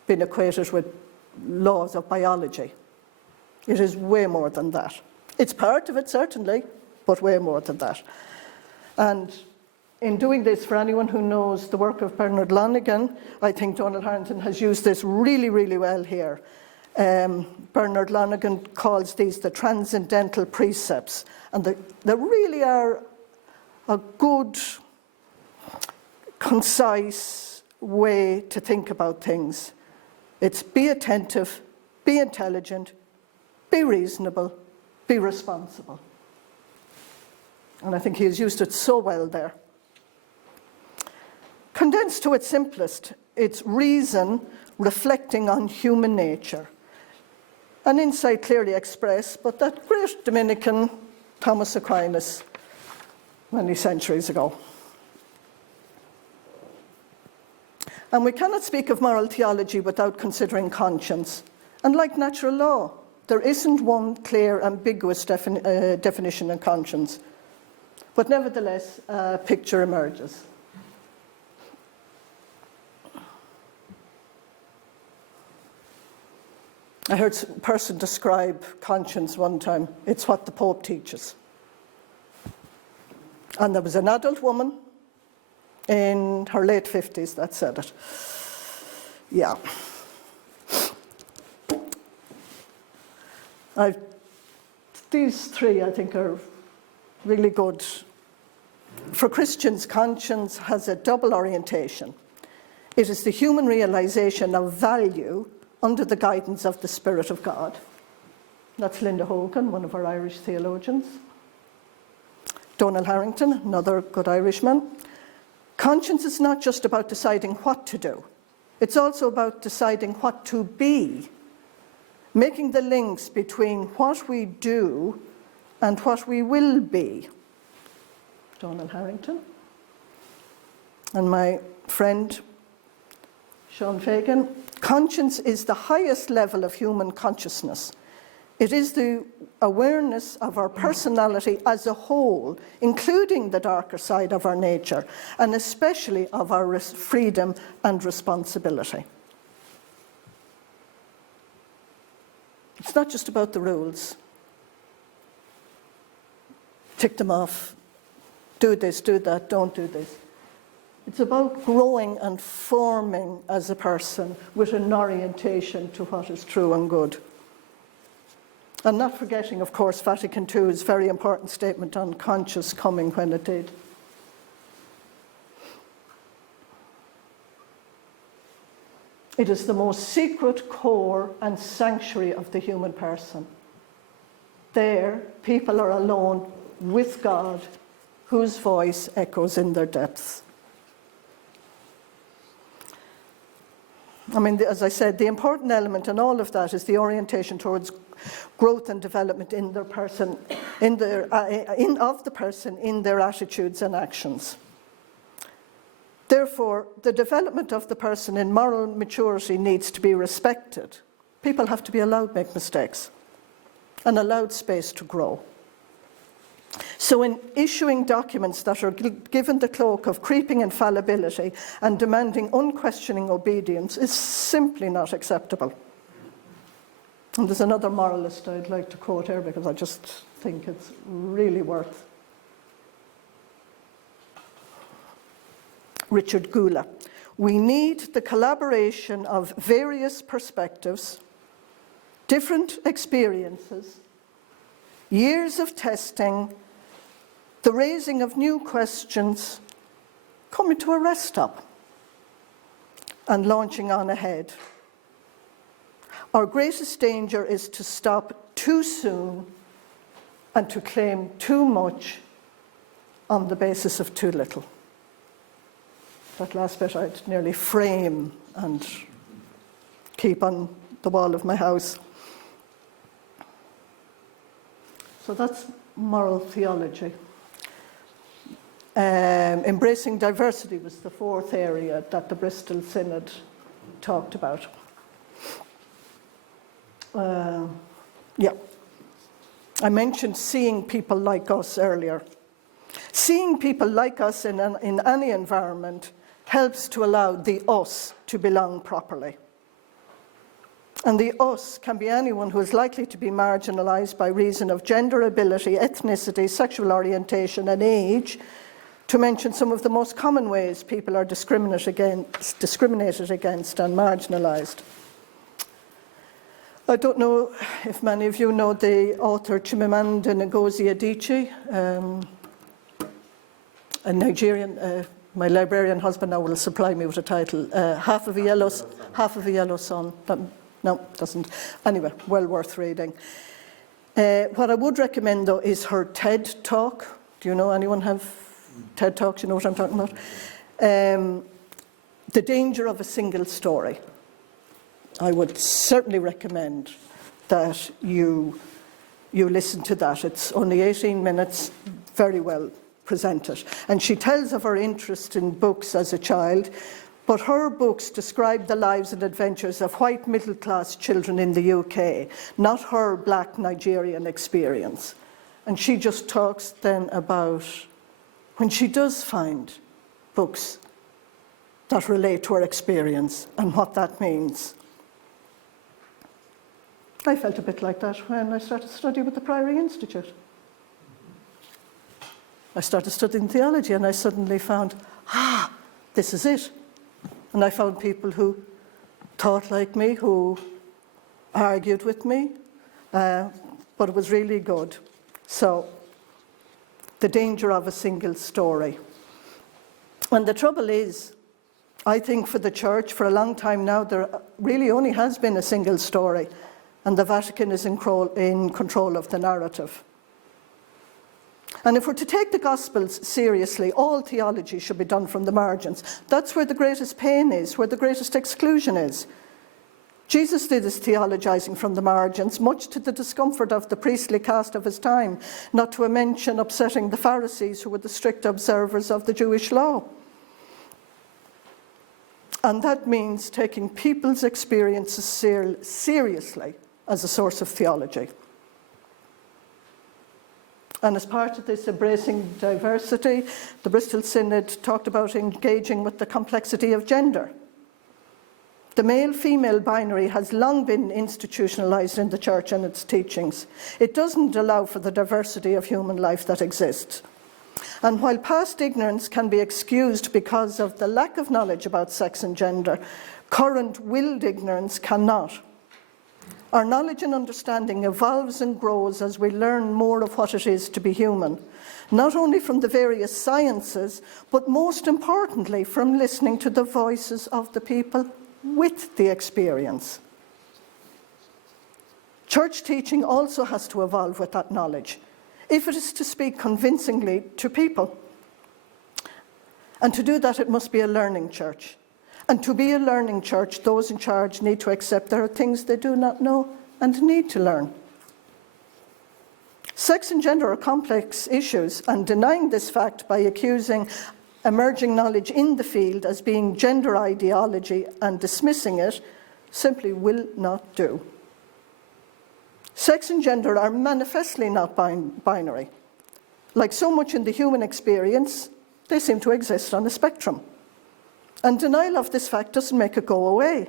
being equated with laws of biology. It is way more than that. It's part of it, certainly, but way more than that. And in doing this, for anyone who knows the work of Bernard Lonergan, I think Donald Harrington has used this really, really well here. Bernard Lonergan calls these the transcendental precepts, and they really are a good, concise way to think about things. It's be attentive, be intelligent, be reasonable, be responsible. And I think he has used it so well there. Condensed to its simplest, it's reason reflecting on human nature. An insight clearly expressed, but that great Dominican Thomas Aquinas many centuries ago. And we cannot speak of moral theology without considering conscience. And like natural law, there isn't one clear, ambiguous definition of conscience. But nevertheless, a picture emerges. I heard a person describe conscience one time. It's what the Pope teaches. And there was an adult woman in her late 50s that said it. Yeah. These three, I think, are really good. For Christians, conscience has a double orientation. It is the human realization of value under the guidance of the Spirit of God. That's Linda Hogan, one of our Irish theologians. Donald Harrington, another good Irishman. Conscience is not just about deciding what to do. It's also about deciding what to be, making the links between what we do and what we will be. Donald Harrington. And my friend, Sean Fagan, conscience is the highest level of human consciousness. It is the awareness of our personality as a whole, including the darker side of our nature, and especially of our freedom and responsibility. It's not just about the rules. Tick them off. Do this, do that, don't do this. It's about growing and forming as a person with an orientation to what is true and good. And not forgetting, of course, Vatican II's very important statement on conscience coming when it did. It is the most secret core and sanctuary of the human person. There, people are alone with God, whose voice echoes in their depths. I mean, as I said, the important element in all of that is the orientation towards growth and development in their person, of the person in their attitudes and actions. Therefore, the development of the person in moral maturity needs to be respected. People have to be allowed to make mistakes and allowed space to grow. So in issuing documents that are given the cloak of creeping infallibility and demanding unquestioning obedience is simply not acceptable. And there's another moralist I'd like to quote here because I just think it's really worth. Richard Gula. We need the collaboration of various perspectives, different experiences, years of testing, the raising of new questions, coming to a rest stop and launching on ahead. Our greatest danger is to stop too soon and to claim too much on the basis of too little. That last bit I'd nearly frame and keep on the wall of my house. So that's moral theology. Embracing diversity was the fourth area that the Bristol Synod talked about. I mentioned seeing people like us earlier. Seeing people like us in any environment helps to allow the us to belong properly. And the us can be anyone who is likely to be marginalized by reason of gender, ability, ethnicity, sexual orientation, and age, to mention some of the most common ways people are discriminated against and marginalized. I don't know if many of you know the author Chimamanda Ngozi Adichie, a Nigerian. My librarian husband now will supply me with a title, Half of a Yellow Sun. No, doesn't. Anyway, well worth reading. What I would recommend, though, is her TED Talk. Do you know anyone have TED Talks? You know what I'm talking about? The Danger of a Single Story. I would certainly recommend that you listen to that. It's only 18 minutes, very well presented. And she tells of her interest in books as a child, but her books describe the lives and adventures of white middle-class children in the UK, not her black Nigerian experience. And she just talks then about when she does find books that relate to her experience and what that means. I felt a bit like that when I started studying with the Priory Institute. I started studying theology and I suddenly found, this is it. And I found people who thought like me, who argued with me, but it was really good. So, the danger of a single story. And the trouble is, I think for the church, for a long time now, there really only has been a single story, and the Vatican is in control of the narrative. And if we're to take the Gospels seriously, all theology should be done from the margins. That's where the greatest pain is, where the greatest exclusion is. Jesus did his theologizing from the margins, much to the discomfort of the priestly caste of his time, not to mention upsetting the Pharisees, who were the strict observers of the Jewish law. And that means taking people's experiences seriously as a source of theology. And as part of this embracing diversity, the Bristol Synod talked about engaging with the complexity of gender. The male-female binary has long been institutionalized in the church and its teachings. It doesn't allow for the diversity of human life that exists. And while past ignorance can be excused because of the lack of knowledge about sex and gender, current willed ignorance cannot. Our knowledge and understanding evolves and grows as we learn more of what it is to be human, not only from the various sciences, but most importantly from listening to the voices of the people with the experience. Church teaching also has to evolve with that knowledge, if it is to speak convincingly to people. And to do that, it must be a learning church. And to be a learning church, those in charge need to accept there are things they do not know and need to learn. Sex and gender are complex issues, and denying this fact by accusing emerging knowledge in the field as being gender ideology and dismissing it simply will not do. Sex and gender are manifestly not binary. Like so much in the human experience, they seem to exist on a spectrum. And denial of this fact doesn't make it go away.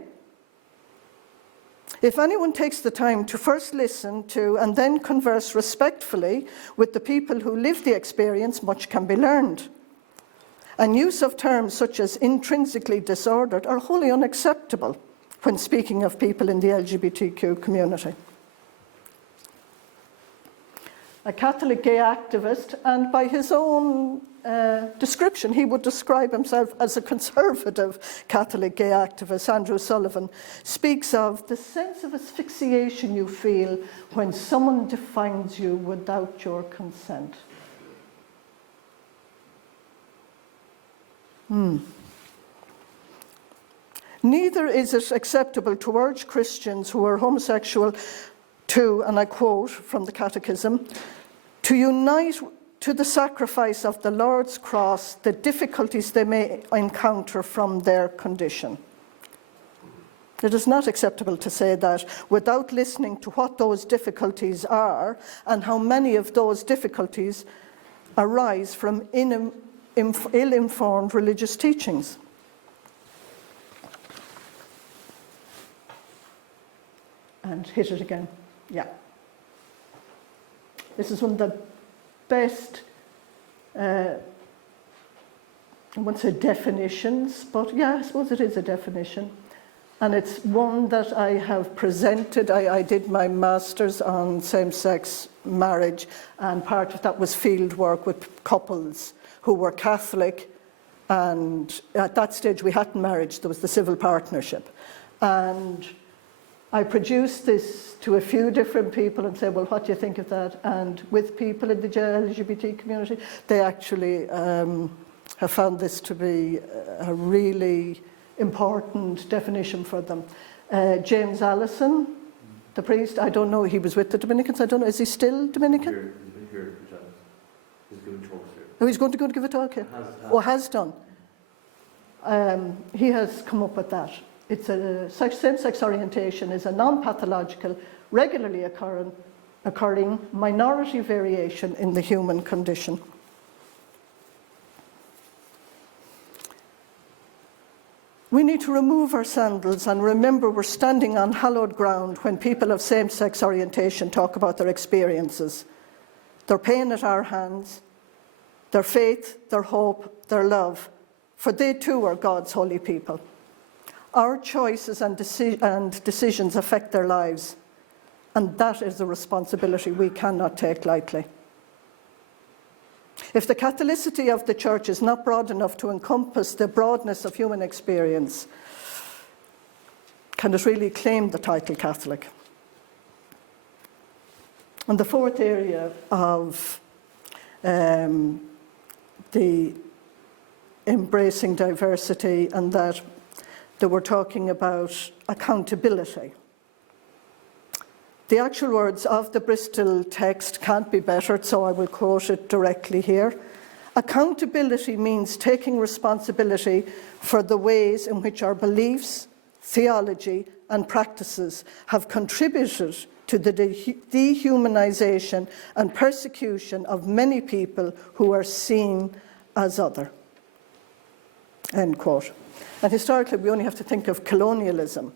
If anyone takes the time to first listen to and then converse respectfully with the people who live the experience, much can be learned. And use of terms such as intrinsically disordered are wholly unacceptable when speaking of people in the LGBTQ community. A Catholic gay activist, and by his own description, he would describe himself as a conservative Catholic gay activist, Andrew Sullivan, speaks of the sense of asphyxiation you feel when someone defines you without your consent. Neither is it acceptable to urge Christians who are homosexual to, and I quote from the Catechism, to unite to the sacrifice of the Lord's cross the difficulties they may encounter from their condition. It is not acceptable to say that without listening to what those difficulties are and how many of those difficulties arise from ill-informed religious teachings. And hit it again. Yeah. This is one of the best, I won't say definitions, but yeah, I suppose it is a definition. And it's one that I have presented. I did my master's on same-sex marriage, and part of that was field work with couples who were Catholic, and at that stage we hadn't marriage, there was the civil partnership. And I produced this to a few different people and said, well, what do you think of that? And with people in the LGBT community, they actually have found this to be a really important definition for them. James Allison, the priest, I don't know, he was with the Dominicans, I don't know, is he still Dominican? He's been here for times. He's giving talks here. Oh, he's going to go and give a talk here? Has done. He has come up with that. It's same-sex orientation is a non-pathological, regularly occurring minority variation in the human condition. We need to remove our sandals and remember we're standing on hallowed ground when people of same-sex orientation talk about their experiences, their pain at our hands, their faith, their hope, their love, for they too are God's holy people. Our choices and decisions affect their lives, and that is a responsibility we cannot take lightly. If the Catholicity of the Church is not broad enough to encompass the broadness of human experience, can it really claim the title Catholic? And the fourth area of the embracing diversity, and that we're talking about accountability. The actual words of the Bristol text can't be bettered, so I will quote it directly here. Accountability means taking responsibility for the ways in which our beliefs, theology, and practices have contributed to the dehumanization and persecution of many people who are seen as other. End quote. And historically, we only have to think of colonialism,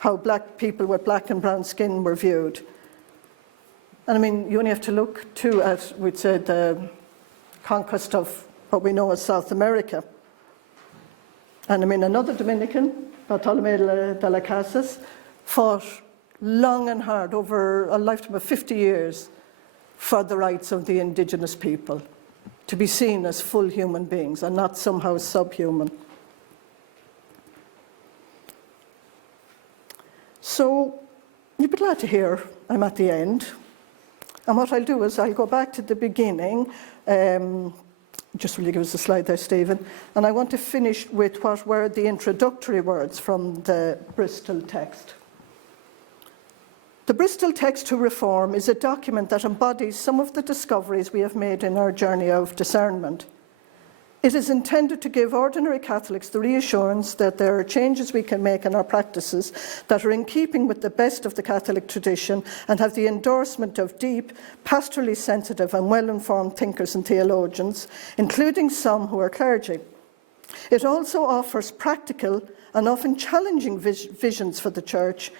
how black people with black and brown skin were viewed. And I mean, you only have to look too at, we'd say, the conquest of what we know as South America. And I mean, another Dominican, Bartolomé de las Casas, fought long and hard over a lifetime of 50 years for the rights of the indigenous people, to be seen as full human beings and not somehow subhuman. So you'd be glad to hear I'm at the end. And what I'll do is I'll go back to the beginning. Just will you give us a slide there, Stephen? And I want to finish with what were the introductory words from the Bristol text. The Bristol Text to Reform is a document that embodies some of the discoveries we have made in our journey of discernment. It is intended to give ordinary Catholics the reassurance that there are changes we can make in our practices that are in keeping with the best of the Catholic tradition and have the endorsement of deep, pastorally sensitive and well-informed thinkers and theologians, including some who are clergy. It also offers practical and often challenging visions for the Church,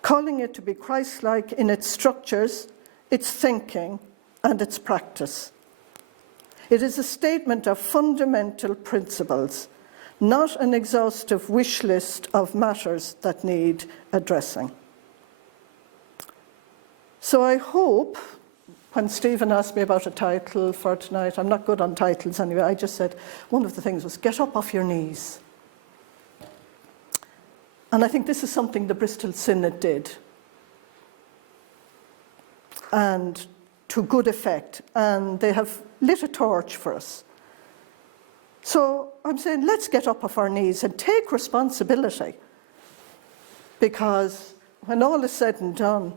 calling it to be Christ-like in its structures, its thinking and its practice. It is a statement of fundamental principles, not an exhaustive wish list of matters that need addressing. So I hope, when Stephen asked me about a title for tonight, I'm not good on titles anyway, I just said one of the things was get up off your knees. And I think this is something the Bristol Synod did, and to good effect, and they have lit a torch for us. So I'm saying let's get up off our knees and take responsibility, because when all is said and done,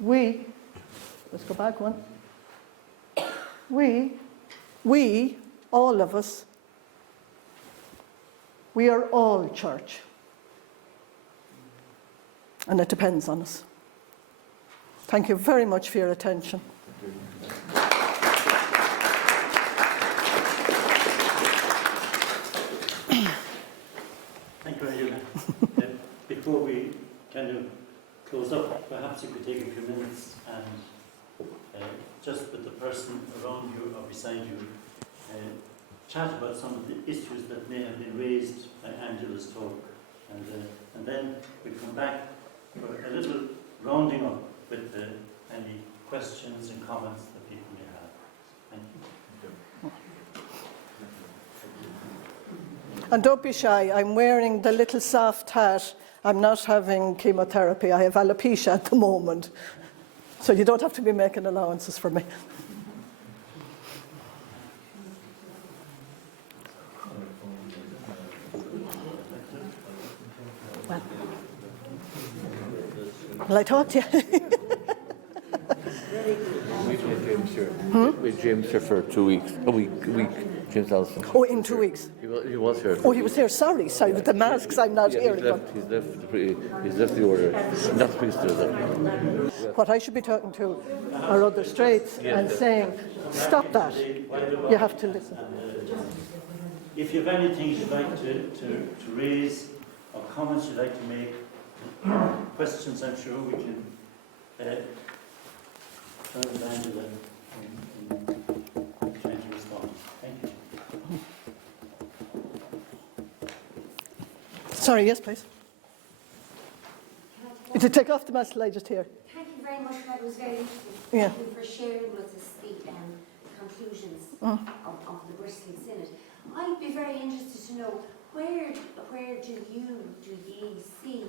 let's go back one, we, all of us, we are all church, and it depends on us. Thank you very much for your attention. Thank you, Angela. Before we kind of close up, perhaps you could take a few minutes and just with the person around you or beside you, chat about some of the issues that may have been raised by Angela's talk. And then we come back for a little rounding up with any questions and comments that people may have. Thank you. And don't be shy, I'm wearing the little soft hat. I'm not having chemotherapy, I have alopecia at the moment. So you don't have to be making allowances for me. Well, I talk to you. We've had James here. With James here for 2 weeks. A week, James Allison. Oh, in 2 weeks. He was here. Oh, he was here. Sorry, with the masks, I'm not here. He's left the order. Not supposed to. What I should be talking to are other straights and saying, stop that. You have to listen. If you have anything you'd like to raise or comments you'd like to make, questions, I'm sure we can turn it down to them and try to respond. Thank you. Sorry, yes, please. To take off the mask till I just hear. Thank you very much. That was very interesting. Yeah. Thank you for sharing with us the conclusions of the Bristol Synod. I'd be very interested to know where do ye see,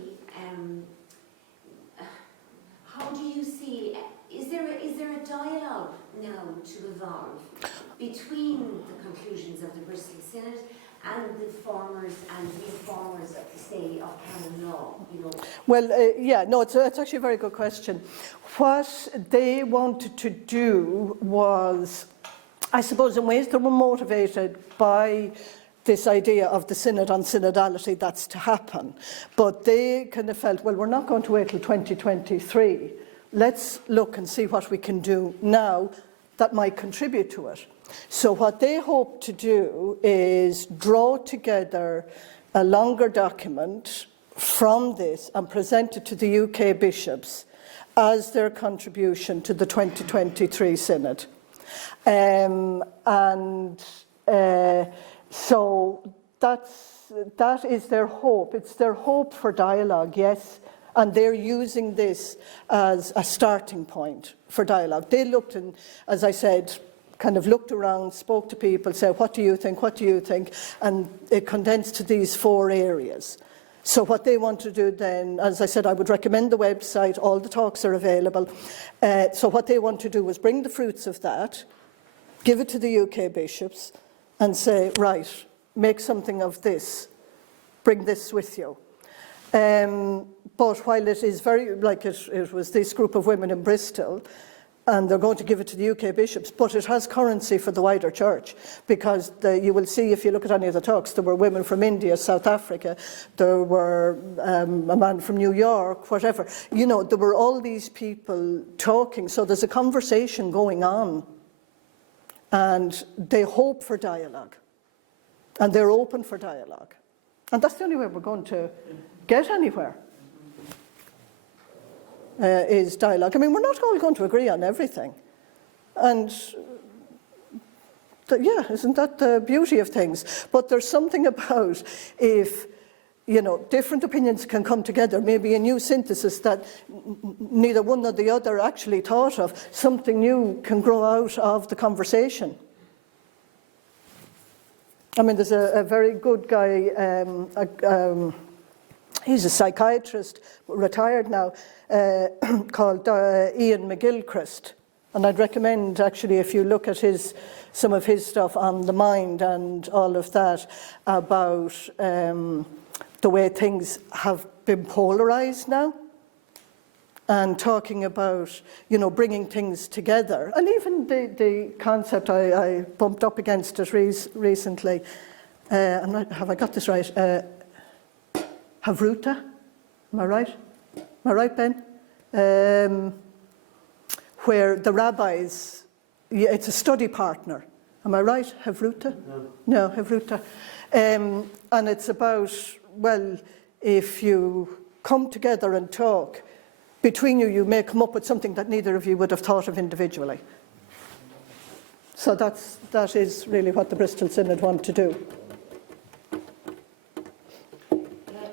how do you see, is there a dialogue now to evolve between the conclusions of the Bristol Synod and the formers and reformers of the state of canon law, you know? Well, it's actually a very good question. What they wanted to do was, I suppose in ways that were motivated by this idea of the synod on synodality, that's to happen. But they kind of felt, well, we're not going to wait till 2023. Let's look and see what we can do now that might contribute to it. So what they hope to do is draw together a longer document from this and present it to the UK bishops as their contribution to the 2023 synod. So that is their hope. It's their hope for dialogue, yes, and they're using this as a starting point for dialogue. They looked and, as I said, kind of looked around, spoke to people, said, what do you think, what do you think? And it condensed to these 4 areas. So what they want to do then, as I said, I would recommend the website, all the talks are available. So what they want to do is bring the fruits of that give it to the UK bishops and say, right, make something of this, bring this with you. But while it is very, like it was this group of women in Bristol, and they're going to give it to the UK bishops, but it has currency for the wider church, because you will see, if you look at any of the talks, there were women from India, South Africa, there were a man from New York, whatever. You know, there were all these people talking, so there's a conversation going on, and they hope for dialogue, and they're open for dialogue. And that's the only way we're going to get anywhere. Is dialogue. I mean, we're not all going to agree on everything. And, yeah, isn't that the beauty of things? But there's something about if, you know, different opinions can come together, maybe a new synthesis that neither one nor the other actually thought of, something new can grow out of the conversation. I mean, there's a very good guy, he's a psychiatrist, retired now, called Ian McGilchrist. And I'd recommend, actually, if you look at some of his stuff on the mind and all of that, about the way things have been polarised now, and talking about, you know, bringing things together. And even the concept, I bumped up against it recently. Have I got this right? Havruta, am I right? Am I right, Ben? Where the rabbis, it's a study partner. Am I right, Havruta? No, Havruta. And it's about, well, if you come together and talk, between you, you may come up with something that neither of you would have thought of individually. So that is really what the Bristol Synod want to do.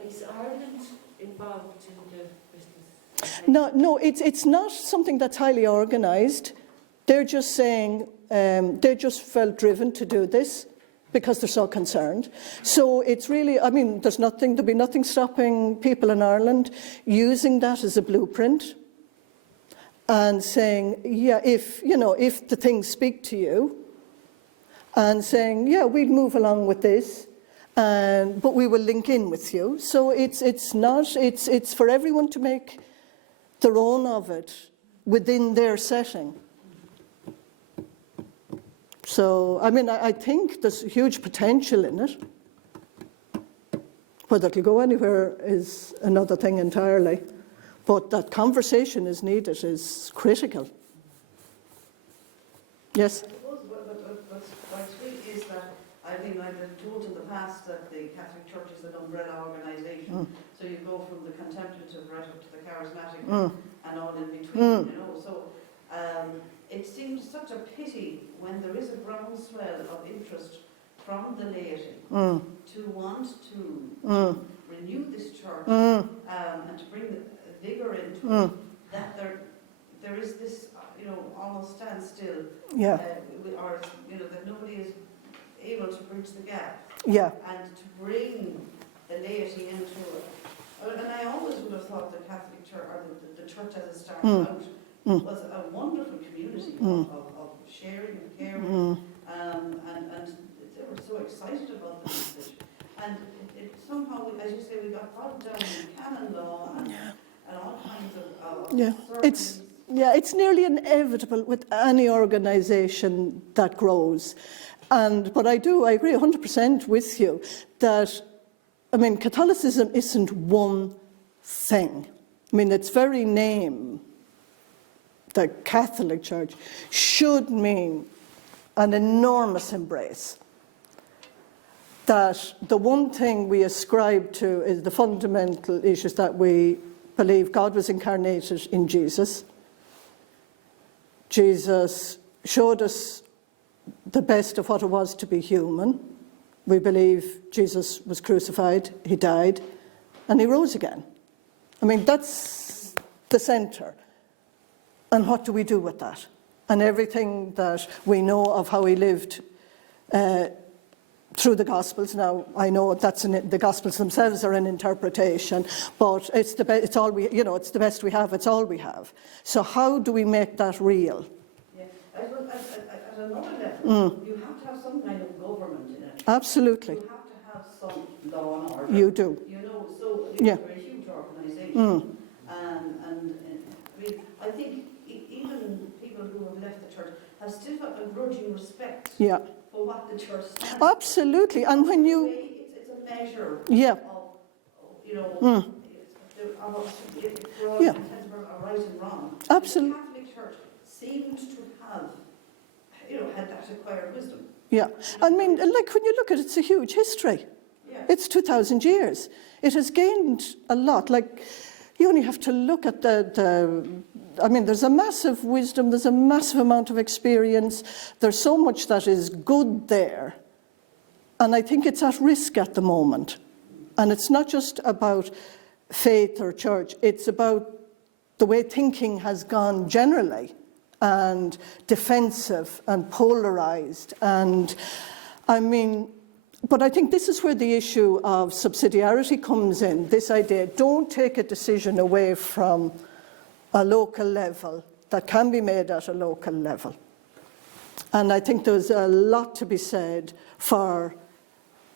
Is Ireland involved in the Bristol? No, it's not something that's highly organised. They're just saying, they just felt driven to do this because they're so concerned. So it's really, I mean, there'll be nothing stopping people in Ireland using that as a blueprint and saying, yeah, if the things speak to you, and saying, yeah, we'd move along with this, but we will link in with you. So it's for everyone to make their own of it within their setting. So, I mean, I think there's huge potential in it. Whether it'll go anywhere is another thing entirely. But that conversation is needed, is critical. Yes? I suppose what strikes me is that I've been told in the past that the Catholic Church is an umbrella organisation. So you go from the contemplative right up to the charismatic and all in between, you know. So it seems such a pity when there is a groundswell of interest from the laity to want to renew this church and to bring vigour into it, that there is this, almost standstill, or that nobody is able to bridge the gap, and to bring the laity into it. And I always would have thought the Catholic Church, or the church as it started out, was a wonderful community of sharing and caring, and they were so excited about the message. And it somehow, as you say, we got bogged down in canon law and all kinds of it's nearly inevitable with any organisation that grows. But I agree 100% with you that, I mean, Catholicism isn't one thing. I mean, its very name, the Catholic Church, should mean an enormous embrace. That the one thing we ascribe to is the fundamental issues that we believe God was incarnated in Jesus. Jesus showed us the best of what it was to be human. We believe Jesus was crucified, he died, and he rose again. I mean, that's the centre. And what do we do with that? And everything that we know of how he lived through the Gospels. Now, I know the Gospels themselves are an interpretation, but it's all we, it's the best we have. It's all we have. So how do we make that real? Yeah, at at another level, you have to have some kind of government in it. Absolutely. You have to have some law and order. You do. You know, so Yeah. we're a huge organisation. I think even people who have left the church have still got a grudging respect Yeah. for what the church stands Absolutely. And when for. you... It's a measure Yeah. of, you know, for all Yeah. intents are right and wrong. Absolutely. The Catholic Church seems to have, had that acquired wisdom. Yeah. I mean, like when you look at it, it's a huge history. Yeah. It's 2,000 years. It has gained a lot. Like, you only have to look at I mean, there's a massive wisdom, there's a massive amount of experience, there's so much that is good there. And I think it's at risk at the moment. And it's not just about faith or church, it's about the way thinking has gone generally, and defensive and polarized. And I mean, but I think this is where the issue of subsidiarity comes in, this idea, don't take a decision away from a local level that can be made at a local level. And I think there's a lot to be said for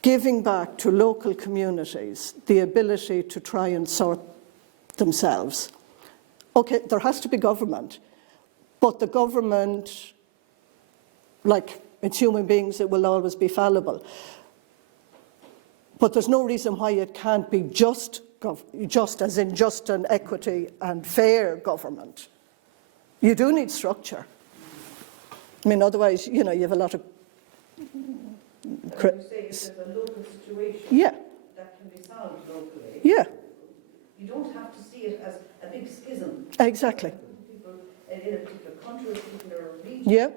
giving back to local communities the ability to try and sort themselves. Okay, there has to be government, but the government, like it's human beings, it will always be fallible. But there's no reason why it can't be just as in just an equity and fair government. You do need structure. I mean, otherwise, you have a lot of... You say if there's a local situation Yeah. that can be solved locally, Yeah, you don't have to see it as a big schism. exactly. People in a particular country, a particular region, Yeah,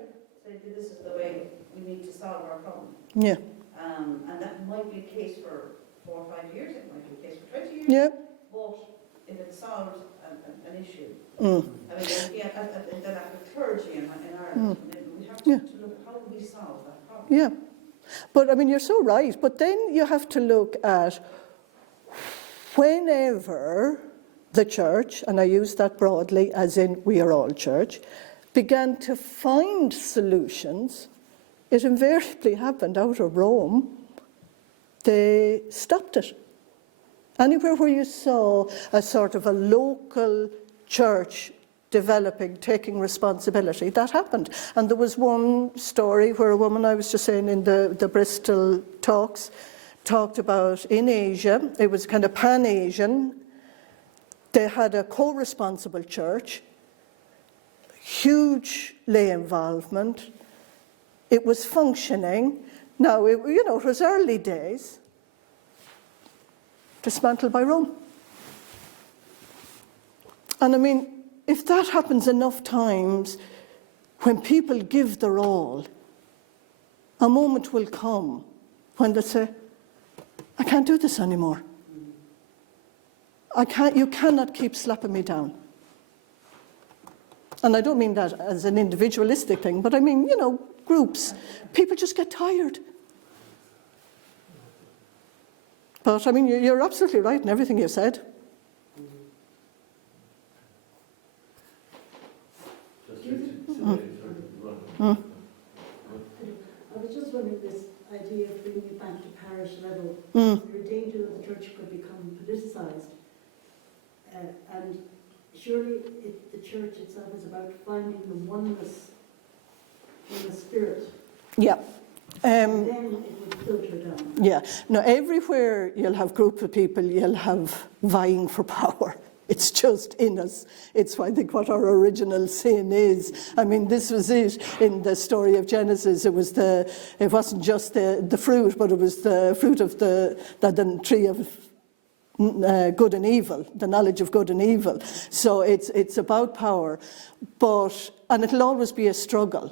say this is the way we need to solve our problem. yeah, And that might be the case for 4 or 5 years, it might be the case for 20 years. yeah. But if it solves an issue, Mm. I mean, then after clergy in Ireland, we have to look at how do we solve that problem. Yeah. But, I mean, you're so right. But then you have to look at whenever the church, and I use that broadly as in we are all church, began to find solutions, it invariably happened out of Rome. They stopped it. Anywhere where you saw a sort of a local church developing, taking responsibility, that happened. And there was one story where a woman, I was just saying in the Bristol talks, talked about in Asia, it was kind of pan-Asian, they had a co-responsible church, huge lay involvement, it was functioning. Now, it was early days, dismantled by Rome. And I mean, if that happens enough times, when people give their all, a moment will come when they say, I can't do this anymore. You cannot keep slapping me down. And I don't mean that as an individualistic thing, but I mean, groups. People just get tired. But I mean, you're absolutely right in everything you said. I was just wondering this idea of bringing it back to parish level. Mm. There's a danger that the church could become politicised. And surely the church itself is about finding the oneness in the spirit. Yeah. And then it would filter down. Yeah. Now, everywhere you'll have group of people, you'll have vying for power. It's just in us. It's, I think, what our original sin is. I mean, this was it in the story of Genesis. It wasn't just the fruit, but it was the fruit of the tree of good and evil, the knowledge of good and evil. So it's about power, and it'll always be a struggle.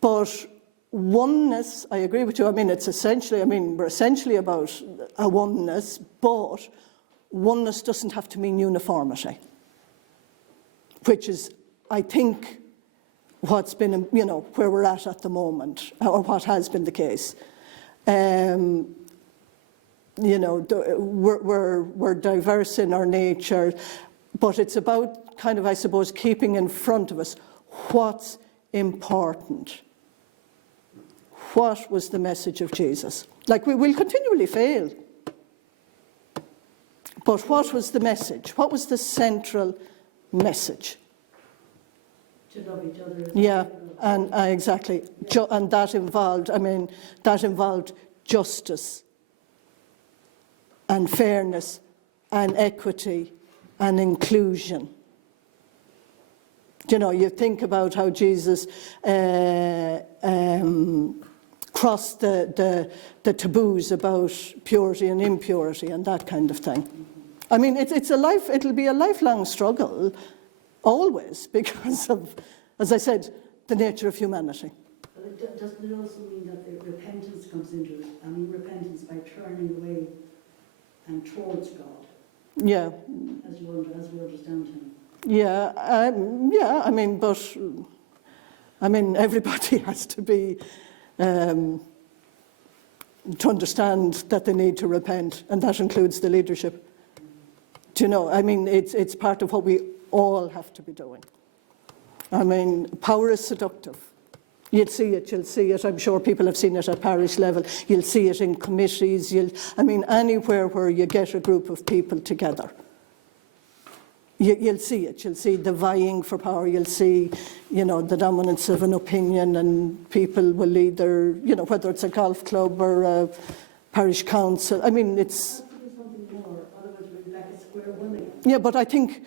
But oneness, I agree with you. I mean, we're essentially about a oneness, but oneness doesn't have to mean uniformity, which is, I think, what's been, where we're at the moment, or what has been the case. We're diverse in our nature, but it's about kind of, I suppose, keeping in front of us what's important. what was the message of Jesus? Like, we will continually fail. But what was the message? What was the central message? To love each other. Yeah, and exactly. And that involved justice and fairness and equity and inclusion. You know, you think about how Jesus crossed the taboos about purity and impurity and that kind of thing. I mean, it'll be a lifelong struggle, always, because of, as I said, the nature of humanity. But doesn't it also mean that the repentance comes into it? I mean, repentance by turning away and towards God, Yeah. as we understand Him. Yeah, everybody has to be, to understand that they need to repent, and that includes the leadership. Do you know, I mean, it's part of what we all have to be doing. I mean, power is seductive. You'll see it. I'm sure people have seen it at parish level. You'll see it in committees. Anywhere where you get a group of people together. You'll see it. You'll see the vying for power. You'll see, the dominance of an opinion, and people will either, whether it's a golf club or a parish council. I mean, it's... Something more, otherwise we'll be back at square one again. Yeah, but I think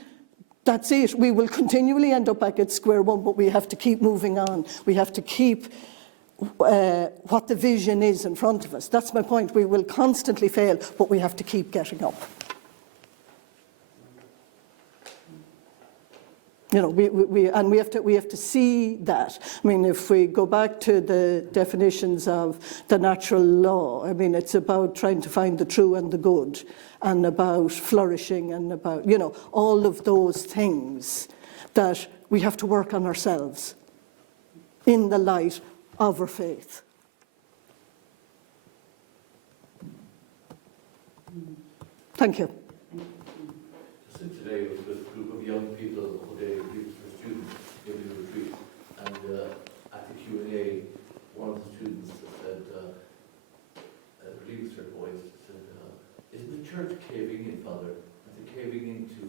that's it. We will continually end up back at square one, but we have to keep moving on. We have to keep what the vision is in front of us. That's my point. We will constantly fail, but we have to keep getting up. We have to see that. I mean, if we go back to the definitions of the natural law, I mean, it's about trying to find the true and the good, and about flourishing, and about, all of those things that we have to work on ourselves in the light of our faith. Thank you. Today was with a group of young people who they used for students in the retreat, and at the Q&A, one of the students said, I believe it's her voice, said, isn't the church caving in, Father? Is it caving into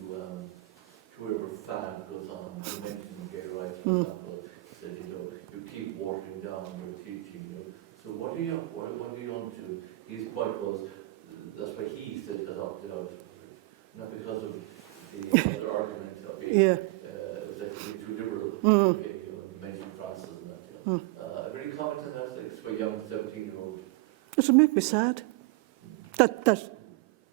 whoever fan goes on? You mentioned gay rights, for example. Said, you keep watering down your teaching. So what are you on to? He's quite close. That's why he said has opted out, not because of the other argument of being too liberal, mentioning Francis and that. Have any comments on that? It's for young 17-year-old. It'll make me sad.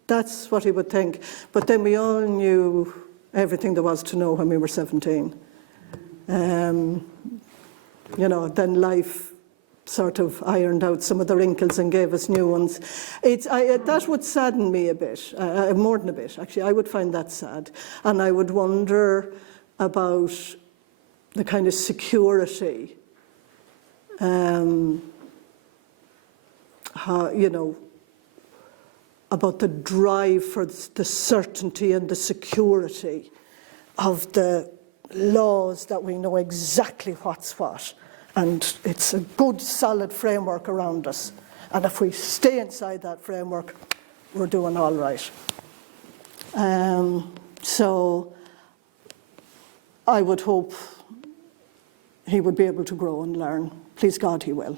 That's what he would think. But then we all knew everything there was to know when we were 17. Then life sort of ironed out some of the wrinkles and gave us new ones. That would sadden me a bit, more than a bit, actually. I would find that sad. And I would wonder about the kind of security, about the drive for the certainty and the security of the laws, that we know exactly what's what. And it's a good, solid framework around us. And if we stay inside that framework, we're doing all right. So I would hope he would be able to grow and learn. Please God, he will.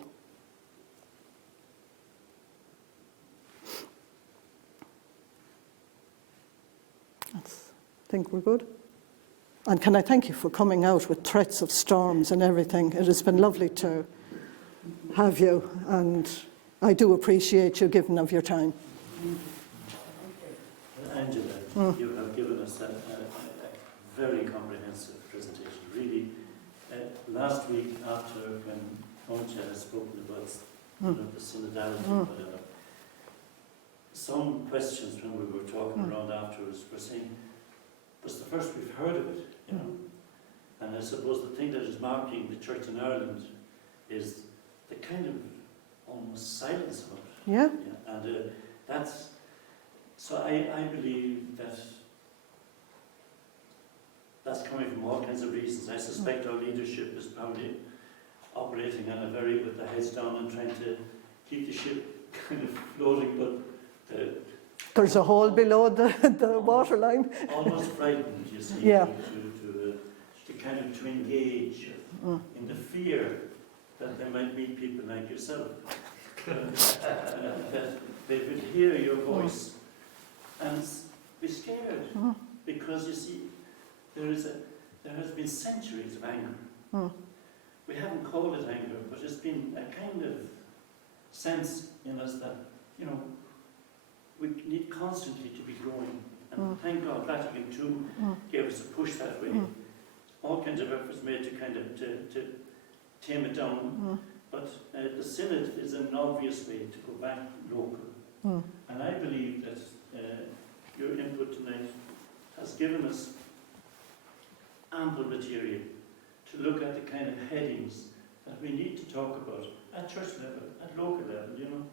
I think we're good. And can I thank you for coming out with threats of storms and everything. It has been lovely to have you, and I do appreciate you giving of your time. Angela, you have given us a very comprehensive presentation. Really, last week after when Oncha has spoken about the synodality and whatever, some questions when we were talking around afterwards were saying, it's the first we've heard of it, And I suppose the thing that is marking the church in Ireland is the kind of almost silence about it. Yeah. And that's, so I believe that that's coming from all kinds of reasons. I suspect our leadership is probably operating on a very, with the heads down and trying to keep the ship kind of floating, but There's a hole below the waterline. almost frightened, you see, Yeah. to kind of to engage in the fear that they might meet people like yourself. That they would hear your voice and be scared, because you see, there has been centuries of anger. We haven't called it anger, but it's been a kind of sense in us that, you know, we need constantly to be growing. And thank God Vatican II gave us a push that way. All kinds of efforts made to kind of to tame it down. But the Synod is an obvious way to go back local. And I believe that your input tonight has given us ample material to look at the kind of headings that we need to talk about at church level, at local level, you know.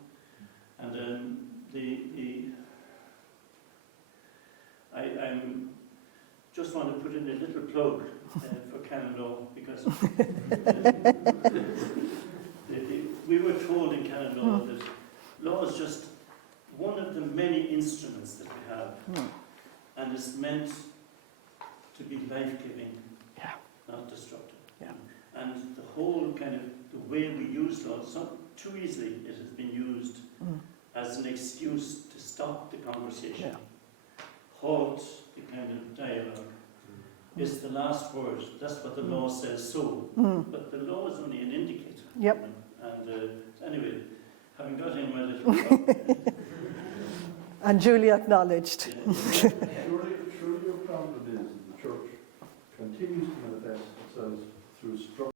And I'm just want to put in a little plug for canon law, because we were told in canon law that law is just one of the many instruments that we have, and it's meant to be life-giving, not destructive. And the whole kind of the way we use law, so too easily it has been used as an excuse to stop the conversation, halt the kind of dialogue. It's the last word. That's what the law says. So, but the law is only an indicator. Yep. And anyway, having got in my little And duly acknowledged. Surely your problem is that the church continues to manifest itself through structure.